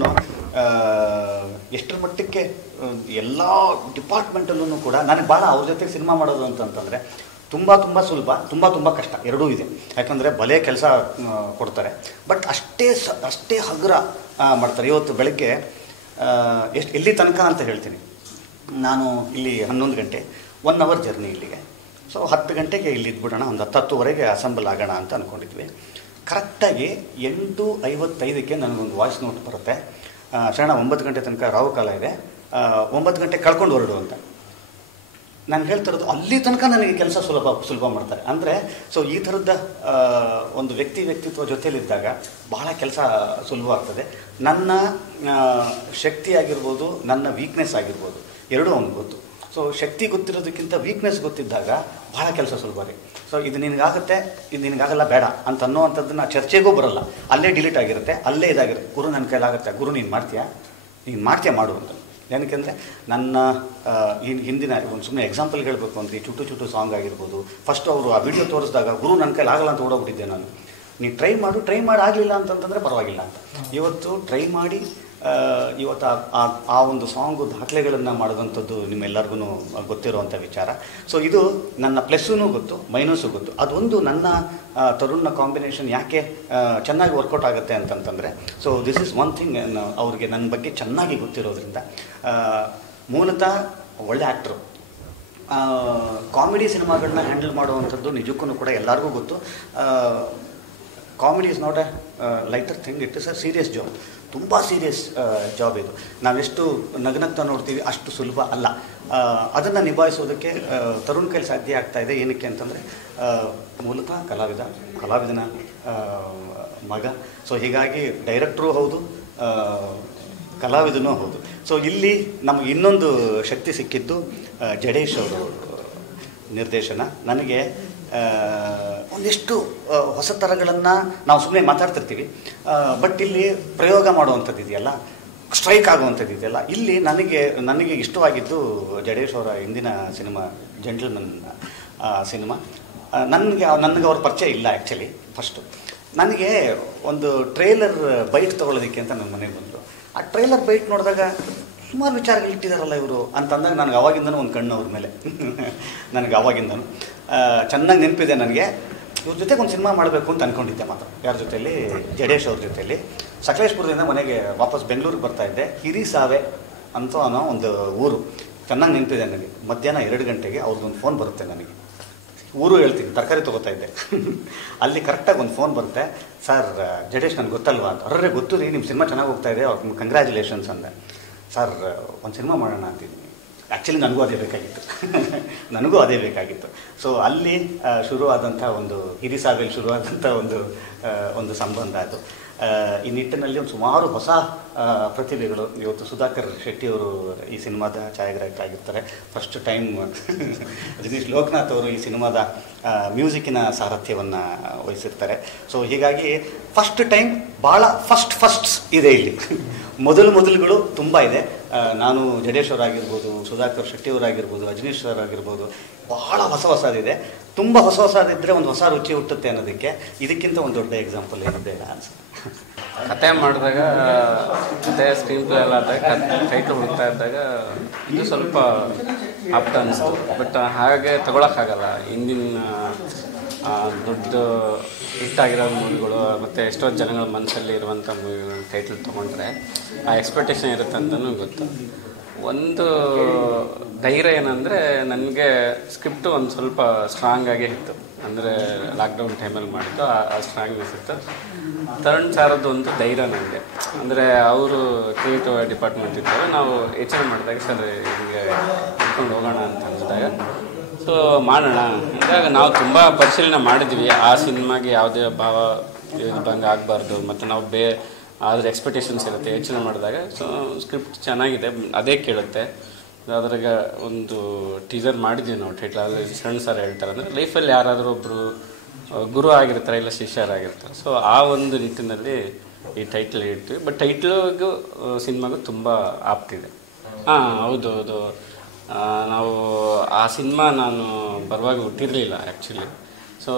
ಎಷ್ಟರ ಮಟ್ಟಕ್ಕೆ ಎಲ್ಲ ಡಿಪಾರ್ಟ್ಮೆಂಟಲ್ಲೂ ಕೂಡ ನನಗೆ ಭಾಳ ಅವ್ರ ಜೊತೆಗೆ ಸಿನಿಮಾ ಮಾಡೋದು ಅಂತಂತಂದರೆ ತುಂಬ ಸುಲಭ, ತುಂಬ ಕಷ್ಟ ಎರಡೂ ಇದೆ. ಯಾಕಂದರೆ ಭಲೇ ಕೆಲಸ ಕೊಡ್ತಾರೆ, ಬಟ್ ಅಷ್ಟೇ ಹಗುರ ಮಾಡ್ತಾರೆ. ಇವತ್ತು ಬೆಳಗ್ಗೆ ಎಲ್ಲಿ ತನಕ ಅಂತ ಹೇಳ್ತೀನಿ, ನಾನು ಇಲ್ಲಿ 11 ಗಂಟೆ 1 ಅವರ್ ಜರ್ನಿ ಇಲ್ಲಿಗೆ. ಸೊ 10 ಗಂಟೆಗೆ ಇಲ್ಲಿ ಇದ್ಬಿಡೋಣ, ಒಂದು 10:10ವರೆಗೆ ಅಸೆಂಬಲ್ ಆಗೋಣ ಅಂತ ಅಂದ್ಕೊಂಡಿದ್ವಿ. ಕರೆಕ್ಟಾಗಿ 8:55ಕ್ಕೆ ನನಗೊಂದು ವಾಯ್ಸ್ ನೋಟ್ ಬರುತ್ತೆ, ಶರಣ 9 ಗಂಟೆ ತನಕ ರಾವು ಕಾಲ ಇದೆ, 9 ಗಂಟೆ ಕಳ್ಕೊಂಡು ಹೊರಡು ಅಂತ. ನಾನು ಹೇಳ್ತಿರೋದು ಅಲ್ಲಿ ತನಕ ನನಗೆ ಕೆಲಸ ಸುಲಭ ಮಾಡ್ತಾರೆ. ಅಂದರೆ ಸೊ ಈ ಥರದ ಒಂದು ವ್ಯಕ್ತಿತ್ವ ಜೊತೆಯಲ್ಲಿದ್ದಾಗ ಬಹಳ ಕೆಲಸ ಸುಲಭ ಆಗ್ತದೆ. ನನ್ನ ಶಕ್ತಿ ಆಗಿರ್ಬೋದು, ನನ್ನ ವೀಕ್ನೆಸ್ ಆಗಿರ್ಬೋದು, ಎರಡೂ ಅವ್ನಿಗೆ ಗೊತ್ತು. ಸೊ ಶಕ್ತಿ ಗೊತ್ತಿರೋದಕ್ಕಿಂತ ವೀಕ್ನೆಸ್ ಗೊತ್ತಿದ್ದಾಗ ಭಾಳ ಕೆಲಸ ಸುಲಭ ರೀ. ಸೊ ಇದು ನಿನಗಾಗುತ್ತೆ, ಇದು ನಿನಗಾಗಲ್ಲ ಬೇಡ ಅಂತ ಅನ್ನೋವಂಥದ್ದನ್ನು ಚರ್ಚೆಗೂ ಬರೋಲ್ಲ, ಅಲ್ಲೇ ಡಿಲೀಟ್ ಆಗಿರುತ್ತೆ, ಅಲ್ಲೇ ಇದಾಗಿರುತ್ತೆ. ಗುರು ನನ್ನ ಕೈಲಾಗುತ್ತೆ, ಗುರು ನೀನು ಮಾಡ್ತೀಯಾ ಮಾಡು ಅಂತ. ಏನಕ್ಕೆಂದರೆ ನನ್ನ ಹಿಂದಿನ ಒಂದು ಸುಮ್ಮನೆ ಎಕ್ಸಾಂಪಲ್ ಹೇಳಬೇಕು ಅಂದರೆ ಚುಟು ಚುಟು ಸಾಂಗ್ ಆಗಿರ್ಬೋದು, ಫಸ್ಟ್ ಅವರು ಆ ವಿಡಿಯೋ ತೋರಿಸಿದಾಗ ಗುರು ನನ್ನ ಕೈಲಿ ಆಗಲ್ಲ ಅಂತ ಓಡೋಗ್ಬಿಟ್ಟಿದ್ದೆ ನಾನು. ನೀವು ಟ್ರೈ ಮಾಡಿ ಆಗಲಿಲ್ಲ ಅಂತಂತಂದರೆ ಪರವಾಗಿಲ್ಲ ಅಂತ. ಇವತ್ತು ಟ್ರೈ ಮಾಡಿ ಇವತ್ತು ಆ ಒಂದು ಸಾಂಗು ದಾಖಲೆಗಳನ್ನು ಮಾಡೋದಂಥದ್ದು ನಿಮ್ಮೆಲ್ಲರಿಗೂ ಗೊತ್ತಿರುವಂಥ ವಿಚಾರ. ಸೊ ಇದು ನನ್ನ ಪ್ಲಸ್ಸೂ ಗೊತ್ತು, ಮೈನಸ್ಸು ಗೊತ್ತು. ಅದೊಂದು ನನ್ನ ತರುಣ್ನ ಕಾಂಬಿನೇಷನ್ ಯಾಕೆ ಚೆನ್ನಾಗಿ ವರ್ಕೌಟ್ ಆಗುತ್ತೆ ಅಂತಂತಂದರೆ, so this is one thing. ಅವ್ರಿಗೆ ನನ್ನ ಬಗ್ಗೆ ಚೆನ್ನಾಗಿ ಗೊತ್ತಿರೋದ್ರಿಂದ, ಮೂಲತಃ ಒಳ್ಳೆ ಆ್ಯಕ್ಟ್ರು, ಕಾಮಿಡಿ ಸಿನಿಮಾಗಳನ್ನ ಹ್ಯಾಂಡಲ್ ಮಾಡುವಂಥದ್ದು ನಿಜಕ್ಕೂ ಕೂಡ ಎಲ್ಲರಿಗೂ ಗೊತ್ತು. Comedy is not A lighter thing, it is a serious job. ತುಂಬ ಸೀರಿಯಸ್ ಜಾಬ್ ಇದು. ನಾವೆಷ್ಟು ನಗ್ನಗ್ತಾ ನೋಡ್ತೀವಿ ಅಷ್ಟು ಸುಲಭ ಅಲ್ಲ. ಅದನ್ನು ನಿಭಾಯಿಸೋದಕ್ಕೆ ತರುಣ್ ಕೈಲಿ ಸಾಧ್ಯ ಆಗ್ತಾ ಇದೆ. ಏನಕ್ಕೆ ಅಂತಂದರೆ ಮೂಲತಃ ಕಲಾವಿದನ ಮಗ. ಸೊ ಹೀಗಾಗಿ ಡೈರೆಕ್ಟ್ರೂ ಹೌದು, ಕಲಾವಿದನೂ ಹೌದು. ಸೊ ಇಲ್ಲಿ ನಮಗೆ ಇನ್ನೊಂದು ಶಕ್ತಿ ಸಿಕ್ಕಿದ್ದು ಜಡೇಶ್ ಅವರು ನಿರ್ದೇಶನ. ನನಗೆ ಒಂದಿಷ್ಟು ಹೊಸ ಥರಗಳನ್ನು ನಾವು ಸುಮ್ಮನೆ ಮಾತಾಡ್ತಿರ್ತೀವಿ, ಬಟ್ ಇಲ್ಲಿ ಪ್ರಯೋಗ ಮಾಡುವಂಥದ್ದು ಇದೆಯಲ್ಲ, ಸ್ಟ್ರೈಕ್ ಆಗುವಂಥದ್ದು ಇದೆಯಲ್ಲ, ಇಲ್ಲಿ ನನಗೆ ಇಷ್ಟವಾಗಿದ್ದು ಜಡೇಶ್ ಅವರ ಹಿಂದಿನ ಸಿನಿಮಾ ಜೆಂಟಲ್ಮನ್ ಸಿನಿಮಾ. ನನಗೆ ಅವ್ರ ಪರಿಚಯ ಇಲ್ಲ ಆ್ಯಕ್ಚುಲಿ. ಫಸ್ಟು ನನಗೆ ಒಂದು ಟ್ರೇಲರ್ ಬೈಟ್ ತೊಗೊಳ್ಳೋದಕ್ಕೆ ಅಂತ ನನ್ನ ಮನೆಗೆ ಬಂದರು. ಆ ಟ್ರೇಲರ್ ಬೈಟ್ ನೋಡಿದಾಗ ಸುಮಾರು ವಿಚಾರಗಳು ಇಟ್ಟಿದ್ದಾರಲ್ಲ ಇವರು ಅಂತಂದಾಗ ನನಗೆ ಅವಾಗಿಂದನೂ ಒಂದು ಕಣ್ಣು ಅವ್ರ ಮೇಲೆ ನನಗೆ ಅವಾಗಿಂದನೂ ಚೆನ್ನಾಗಿ ನೆನಪಿದೆ. ನನಗೆ ಇವ್ರ ಜೊತೆಗೆ ಒಂದು ಸಿನಿಮಾ ಮಾಡಬೇಕು ಅಂತ ಅಂದ್ಕೊಂಡಿದ್ದೆ. ಮಾತ್ರ ಯಾರ ಜೊತೆಯಲ್ಲಿ? ಜಡೇಶ್ ಅವ್ರ ಜೊತೆಯಲ್ಲಿ. ಸಕಲೇಶ್ಪುರದಿಂದ ಮನೆಗೆ ವಾಪಸ್ ಬೆಂಗಳೂರಿಗೆ ಬರ್ತಾಯಿದ್ದೆ. ಹಿರಿಸಾವೆ ಅಂತ ಅನ್ನೋ ಒಂದು ಊರು ಚೆನ್ನಾಗಿ ನೆನಪಿದೆ ನನಗೆ. ಮಧ್ಯಾಹ್ನ 2 ಗಂಟೆಗೆ ಅವ್ರದ್ದೊಂದು ಫೋನ್ ಬರುತ್ತೆ ನನಗೆ. ಊರು ಹೇಳ್ತೀನಿ, ತರಕಾರಿ ತೊಗೋತಾ ಇದ್ದೆ. ಅಲ್ಲಿ ಕರೆಕ್ಟಾಗಿ ಒಂದು ಫೋನ್ ಬರುತ್ತೆ. ಸರ್ ಜಡೇಶ್ ನನಗೆ ಗೊತ್ತಲ್ವಾ ಅಂತ. ಅವ್ರೇ ಗೊತ್ತು ರೀ, ನಿಮ್ಮ ಸಿನಿಮಾ ಚೆನ್ನಾಗಿ ಹೋಗ್ತಾ ಇದೆ, ಅವ್ರಿಗೆ ಕಂಗ್ರ್ಯಾಚುಲೇಷನ್ಸ್ ಅಂದೆ. ಸರ್ ಒಂದು ಸಿನಿಮಾ ಮಾಡೋಣ ಅಂತಿದ್ದೀನಿ. ಆ್ಯಕ್ಚುಲಿ ನನಗೂ ಅದೇ ಬೇಕಾಗಿತ್ತು. ಸೊ ಅಲ್ಲಿ ಶುರುವಾದಂಥ ಒಂದು ಹಿರಿಸಾವೆಯಲ್ಲಿ ಶುರುವಾದಂಥ ಒಂದು ಸಂಬಂಧ ಅದು. ಈ ನಿಟ್ಟಿನಲ್ಲಿ ಒಂದು ಸುಮಾರು ಹೊಸ ಪ್ರತಿಭೆಗಳು. ಇವತ್ತು ಸುಧಾಕರ್ ಶೆಟ್ಟಿಯವರು ಈ ಸಿನಿಮಾದ ಛಾಯಾಗ್ರಾಹಕರಾಗಿರ್ತಾರೆ. ಫಸ್ಟ್ ಟೈಮ್ ದಿನೇಶ್ ಲೋಕನಾಥ್ ಅವರು ಈ ಸಿನಿಮಾದ ಮ್ಯೂಸಿಕ್ಕಿನ ಸಾರಥ್ಯವನ್ನು ವಹಿಸಿರ್ತಾರೆ. ಸೊ ಹೀಗಾಗಿ ಫಸ್ಟ್ ಟೈಮ್ ಭಾಳ ಫಸ್ಟ್ಸ್ ಇದೆ ಇಲ್ಲಿ. ಮೊದಲುಗಳು ತುಂಬ ಇದೆ. ನಾನು ಜಡೇಶ್ ಅವರಾಗಿರ್ಬೋದು, ಸುಧಾಕರ್ ಶೆಟ್ಟಿಯವರಾಗಿರ್ಬೋದು, ಅಜನೀಶ್ ಅವರಾಗಿರ್ಬೋದು, ಭಾಳ ಹೊಸದಿದೆ. ತುಂಬ ಹೊಸದಿದ್ದರೆ ಒಂದು ಹೊಸ ರುಚಿ ಹುಟ್ಟುತ್ತೆ ಅನ್ನೋದಕ್ಕೆ ಇದಕ್ಕಿಂತ ಒಂದು ದೊಡ್ಡ ಎಕ್ಸಾಂಪಲ್ ಏನಿದೆ ಅನ್ಸುತ್ತೆ. ಕತೆ ಮಾಡಿದಾಗ ಕತೆ ಸ್ಕ್ರೀನ್ ಪ್ಲೇ ಎಲ್ಲ ಆದಾಗ ಟೈಟ್ಲ್ ಹುಡುಕ್ತಾ ಇದ್ದಾಗ ಇದು ಸ್ವಲ್ಪ ಆಪ್ತ ಅನಿಸ್ತು. ಬಟ್ ಹಾಗೆ ತಗೊಳಕ್ಕಾಗಲ್ಲ. ಹಿಂದಿನ ದೊಡ್ಡ ಹಿಟ್ಟಾಗಿರೋ ಮೂವಿಗಳು ಮತ್ತು ಎಷ್ಟೋ ಜನಗಳ ಮನಸ್ಸಲ್ಲಿ ಇರುವಂಥ ಮೂವಿಗಳ ಟೈಟ್ಲ್ ತೊಗೊಂಡ್ರೆ ಆ ಎಕ್ಸ್ಪೆಕ್ಟೇಷನ್ ಇರುತ್ತೆ ಅಂತಲೂ ಗೊತ್ತು. ಒಂದು ಧೈರ್ಯ ಏನಂದರೆ ನನಗೆ ಸ್ಕ್ರಿಪ್ಟು ಒಂದು ಸ್ವಲ್ಪ ಸ್ಟ್ರಾಂಗ್ ಆಗೇ ಇತ್ತು. ಅಂದರೆ ಲಾಕ್ಡೌನ್ ಟೈಮಲ್ಲಿ ಮಾಡಿದ್ದು ಆ ಸ್ಟ್ರಾಂಗ್ನೆಸ್ ಇತ್ತು. ತರುಣ್ ಸಾರದ್ದು ಒಂದು ಧೈರ್ಯ ನನಗೆ. ಅಂದರೆ ಅವರು ಕ್ರಿಯೇಟಿವ್ ಡಿಪಾರ್ಟ್ಮೆಂಟ್ ಇದ್ದಾಗ ನಾವು ಯೋಚನೆ ಮಾಡಿದಾಗ ಸರ್ ಹಿಂಗೆ ಇಟ್ಕೊಂಡು ಹೋಗೋಣ ಅಂತ ಅನಿಸಿದಾಗ ಸೊ ಮಾಡೋಣ ಅಂದಾಗ ನಾವು ತುಂಬ ಪರಿಶೀಲನೆ ಮಾಡಿದ್ವಿ. ಆ ಸಿನಿಮಾಗೆ ಯಾವುದೇ ಭಾವ ಬಂಗ ಆಗಬಾರ್ದು ಮತ್ತು ನಾವು ಆದರೆ ಎಕ್ಸ್ಪೆಕ್ಟೇಷನ್ಸ್ ಇರುತ್ತೆ ಯೋಚನೆ ಮಾಡಿದಾಗ. ಸೊ ಸ್ಕ್ರಿಪ್ಟ್ ಚೆನ್ನಾಗಿದೆ, ಅದೇ ಕೇಳುತ್ತೆ. ಅದ್ರಾಗ ಒಂದು ಟೀಸರ್ ಮಾಡಿದ್ವಿ ನಾವು ಟೈಟ್ಲ್. ಅಲ್ಲಿ ಶರಣ್ ಸರ್ ಹೇಳ್ತಾರೆ ಅಂದರೆ ಲೈಫಲ್ಲಿ ಯಾರಾದರೂ ಒಬ್ಬರು ಗುರು ಆಗಿರ್ತಾರೆ, ಇಲ್ಲ ಶಿಷ್ಯರಾಗಿರ್ತಾರೆ. ಸೊ ಆ ಒಂದು ನಿಟ್ಟಿನಲ್ಲಿ ಈ ಟೈಟ್ಲ್ ಇಡ್ತೀವಿ. ಬಟ್ ಟೈಟ್ಲಿಗೂ ಸಿನಿಮಾಗೂ ತುಂಬ ಆಪ್ತಿದೆ. ಹೌದು. ನಾವು ಆ ಸಿನಿಮಾ ನಾನು ಬರುವಾಗ ಹುಟ್ಟಿರಲಿಲ್ಲ ಆ್ಯಕ್ಚುಲಿ. ಸೊ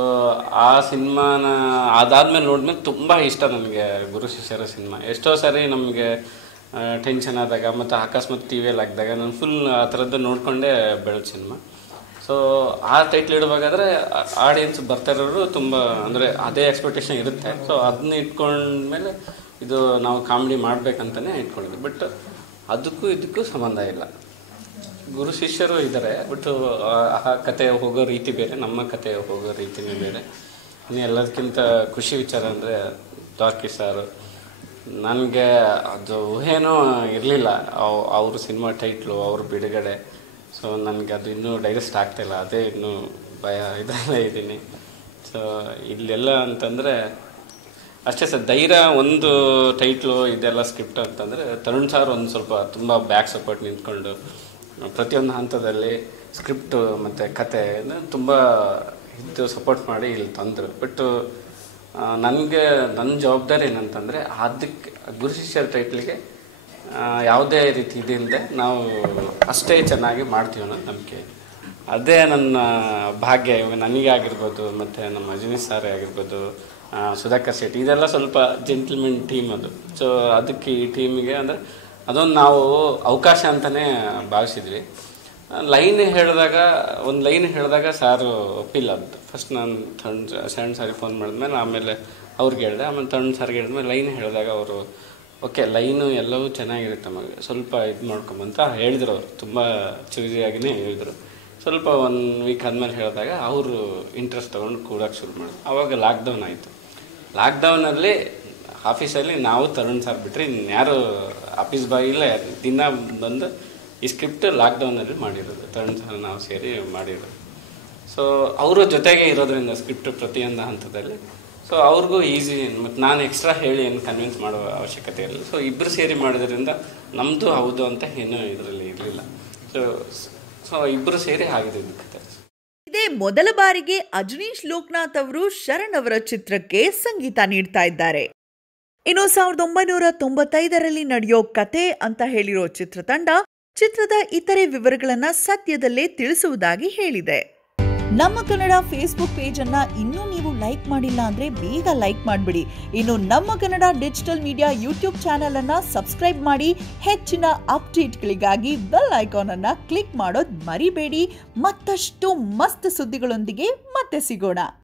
ಆ ಸಿನಿಮಾನ ಅದಾದಮೇಲೆ ನೋಡಿದ್ಮೇಲೆ ತುಂಬ ಇಷ್ಟ ನನಗೆ ಗುರು ಶಿಷ್ಯರ ಸಿನಿಮಾ. ಎಷ್ಟೋ ಸಾರಿ ನಮಗೆ ಟೆನ್ಷನ್ ಆದಾಗ ಮತ್ತು ಅಕಸ್ಮಾತ್ ಟಿ ವಿಯಲ್ಲಿ ಹಾಕಿದಾಗ ನಾನು ಫುಲ್ ಆ ಥರದ್ದು ನೋಡಿಕೊಂಡೇ ಬೆಳೆದ ಸಿನಿಮಾ. ಸೊ ಆ ಟೈಟ್ಲ್ ಇಡಬೇಕಾದ್ರೆ ಆಡಿಯನ್ಸ್ ಬರ್ತಾ ಇರೋರು ತುಂಬ ಅಂದರೆ ಅದೇ ಎಕ್ಸ್ಪೆಕ್ಟೇಷನ್ ಇರುತ್ತೆ. ಸೊ ಅದನ್ನ ಇಟ್ಕೊಂಡ್ಮೇಲೆ ಇದು ನಾವು ಕಾಮಿಡಿ ಮಾಡಬೇಕಂತಲೇ ಇಟ್ಕೊಂಡಿದ್ವಿ. ಬಟ್ ಅದಕ್ಕೂ ಇದಕ್ಕೂ ಸಂಬಂಧ ಇಲ್ಲ. ಗುರು ಶಿಷ್ಯರು ಇದ್ದಾರೆ, ಬಟ್ ಆ ಕತೆ ಹೋಗೋ ರೀತಿ ಬೇರೆ, ನಮ್ಮ ಕತೆ ಹೋಗೋ ರೀತಿನೇ ಬೇರೆ. ಇನ್ನು ಎಲ್ಲದಕ್ಕಿಂತ ಖುಷಿ ವಿಚಾರ ಅಂದರೆ ದ್ವಾರಕಿ ಸಾರು. ನನಗೆ ಅದು ಊಹೆನೂ ಇರಲಿಲ್ಲ ಅವ್ರ ಸಿನಿಮಾ ಟೈಟ್ಲು, ಅವ್ರ ಬಿಡುಗಡೆ. ಸೊ ನನಗೆ ಅದು ಇನ್ನೂ ಡೈಜೆಸ್ಟ್ ಆಗ್ತಾಯಿಲ್ಲ. ಅದೇ ಇನ್ನೂ ಭಯ ಇದರಲ್ಲೇ ಇದ್ದೀನಿ. ಸೊ ಇಲ್ಲೆಲ್ಲ ಅಂತಂದರೆ ಅಷ್ಟೇ ಸರ್. ಧೈರ್ಯ ಒಂದು ಟೈಟ್ಲು ಇದೆಲ್ಲ ಸ್ಕ್ರಿಪ್ಟ್ ಅಂತಂದರೆ ತರುಣ್ ಸಾರ್ ಒಂದು ಸ್ವಲ್ಪ ತುಂಬ ಬ್ಯಾಕ್ ಸಪೋರ್ಟ್ ನಿಂತ್ಕೊಂಡು ಪ್ರತಿಯೊಂದು ಹಂತದಲ್ಲಿ ಸ್ಕ್ರಿಪ್ಟು ಮತ್ತು ಕತೆ ತುಂಬ ಇದ್ದು ಸಪೋರ್ಟ್ ಮಾಡಿ ಇಲ್ಲಿ ತಂದರು. ಬಟ್ ನನಗೆ ನನ್ನ ಜವಾಬ್ದಾರಿ ಏನಂತಂದರೆ ಅದಕ್ಕೆ ಗುರು ಶಿಷ್ಯರ ಟೈಟ್ಲಿಗೆ ಯಾವುದೇ ರೀತಿ ಇದಿಲ್ಲದೆ ನಾವು ಅಷ್ಟೇ ಚೆನ್ನಾಗಿ ಮಾಡ್ತೀವಿ ಅನ್ನೋದು ನಂಬಿಕೆ. ಅದೇ ನನ್ನ ಭಾಗ್ಯ. ಇವಾಗ ನನಗೆ ಆಗಿರ್ಬೋದು ಮತ್ತು ನಮ್ಮ ಅಜನೀಶ್ ಸಾರೇ ಆಗಿರ್ಬೋದು, ಸುಧಾಕರ್ ಶೆಟ್ಟಿ, ಇದೆಲ್ಲ ಸ್ವಲ್ಪ ಜೆಂಟಲ್ಮೆನ್ ಟೀಮ್ ಅದು. ಸೊ ಅದಕ್ಕೆ ಈ ಟೀಮಿಗೆ ಅಂದರೆ ಅದೊಂದು ನಾವು ಅವಕಾಶ ಅಂತಲೇ ಭಾವಿಸಿದ್ವಿ. ಒಂದು ಲೈನ್ ಹೇಳಿದಾಗ ಸಾರು ಒಪ್ಪಿಲ್ಲ ಅಂತ. ಫಸ್ಟ್ ನಾನು ಶರಣ್ ಸಾರಿಗೆ ಫೋನ್ ಮಾಡಿದ್ಮೇಲೆ ಆಮೇಲೆ ಅವ್ರಿಗೆ ಹೇಳಿದೆ. ಆಮೇಲೆ ತರುಣ್ ಸಾರಿಗೆ ಹೇಳಿದ್ಮೇಲೆ ಲೈನ್ ಹೇಳಿದಾಗ ಅವರು ಓಕೆ ಲೈನು ಎಲ್ಲವೂ ಚೆನ್ನಾಗಿರುತ್ತೆ ಮಗ, ಸ್ವಲ್ಪ ಇದು ಮಾಡ್ಕೊಂಬಂತ ಹೇಳಿದ್ರು. ಅವರು ತುಂಬ ಚೂಸಿಯಾಗಿಯೇ ಹೇಳಿದರು. ಸ್ವಲ್ಪ 1 ವೀಕ್ ಆದಮೇಲೆ ಹೇಳಿದಾಗ ಅವರು ಇಂಟ್ರೆಸ್ಟ್ ತೊಗೊಂಡು ಕೂಡೋಕ್ಕೆ ಶುರು ಮಾಡಿದ್ರು. ಆವಾಗ ಲಾಕ್ಡೌನ್ ಆಯಿತು. ಲಾಕ್ಡೌನಲ್ಲಿ ಆಫೀಸಲ್ಲಿ ನಾವು ತರುಣ್ ಸರ್ ಬಿಟ್ಟರೆ ಇನ್ಯಾರು ಆಫೀಸ್ ಬಾಯ್ ಇಲ್ಲ, ದಿನ ಬಂದು ಈ ಸ್ಕ್ರಿಪ್ಟ್ ಲಾಕ್ಡೌನಲ್ಲಿ ಮಾಡಿರೋದು ತರುಣ್ ಸರ್ ನಾವು ಸೇರಿ ಮಾಡಿರೋದು. ಸೊ ಅವರ ಜೊತೆಗೆ ಇರೋದ್ರಿಂದ ಸ್ಕ್ರಿಪ್ಟ್ ಪ್ರತಿಯೊಂದು ಹಂತದಲ್ಲಿ ಸೊ ಅವ್ರಿಗೂ ಈಸಿ, ಮತ್ತು ನಾನು ಎಕ್ಸ್ಟ್ರಾ ಹೇಳಿ ಏನು ಕನ್ವಿನ್ಸ್ ಮಾಡುವ ಅವಶ್ಯಕತೆ ಇರಲಿಲ್ಲ. ಸೊ ಇಬ್ಬರು ಸೇರಿ ಮಾಡೋದ್ರಿಂದ ನಮ್ಮದು ಹೌದು ಅಂತ ಏನೂ ಇದರಲ್ಲಿ ಇರಲಿಲ್ಲ. ಸೊ ಇಬ್ಬರು ಸೇರಿ ಆಗಿದೆ ಕತೆ. ಇದೇ ಮೊದಲ ಬಾರಿಗೆ ಅಜನೀಶ್ ಲೋಕನಾಥ್ ಅವರು ಶರಣ್ ಅವರ ಚಿತ್ರಕ್ಕೆ ಸಂಗೀತ ನೀಡ್ತಾ ಇದ್ದಾರೆ. ಇನ್ನು 1995ರಲ್ಲಿ ನಡೆಯೋ ಕತೆ ಅಂತ ಹೇಳಿರೋ ಚಿತ್ರತಂಡ ಚಿತ್ರದ ಇತರೆ ವಿವರಗಳನ್ನ ಸದ್ಯದಲ್ಲೇ ತಿಳಿಸುವುದಾಗಿ ಹೇಳಿದೆ. ನಮ್ಮ ಕನ್ನಡ ಫೇಸ್ಬುಕ್ ಪೇಜ್ ಅನ್ನ ಇನ್ನೂ ನೀವು ಲೈಕ್ ಮಾಡಿಲ್ಲ ಅಂದ್ರೆ ಬೇಗ ಲೈಕ್ ಮಾಡಿಬಿಡಿ. ಇನ್ನು ನಮ್ಮ Kannada digital media YouTube channel ಅನ್ನ ಸಬ್ಸ್ಕ್ರೈಬ್ ಮಾಡಿ. ಹೆಚ್ಚಿನ ಅಪ್ಡೇಟ್ಗಳಿಗಾಗಿ ಬೆಲ್ ಐಕಾನ್ ಅನ್ನ ಕ್ಲಿಕ್ ಮಾಡೋದು ಮರಿಬೇಡಿ. ಮತ್ತಷ್ಟು ಮಸ್ತ್ ಸುದ್ದಿಗಳೊಂದಿಗೆ ಮತ್ತೆ ಸಿಗೋಣ.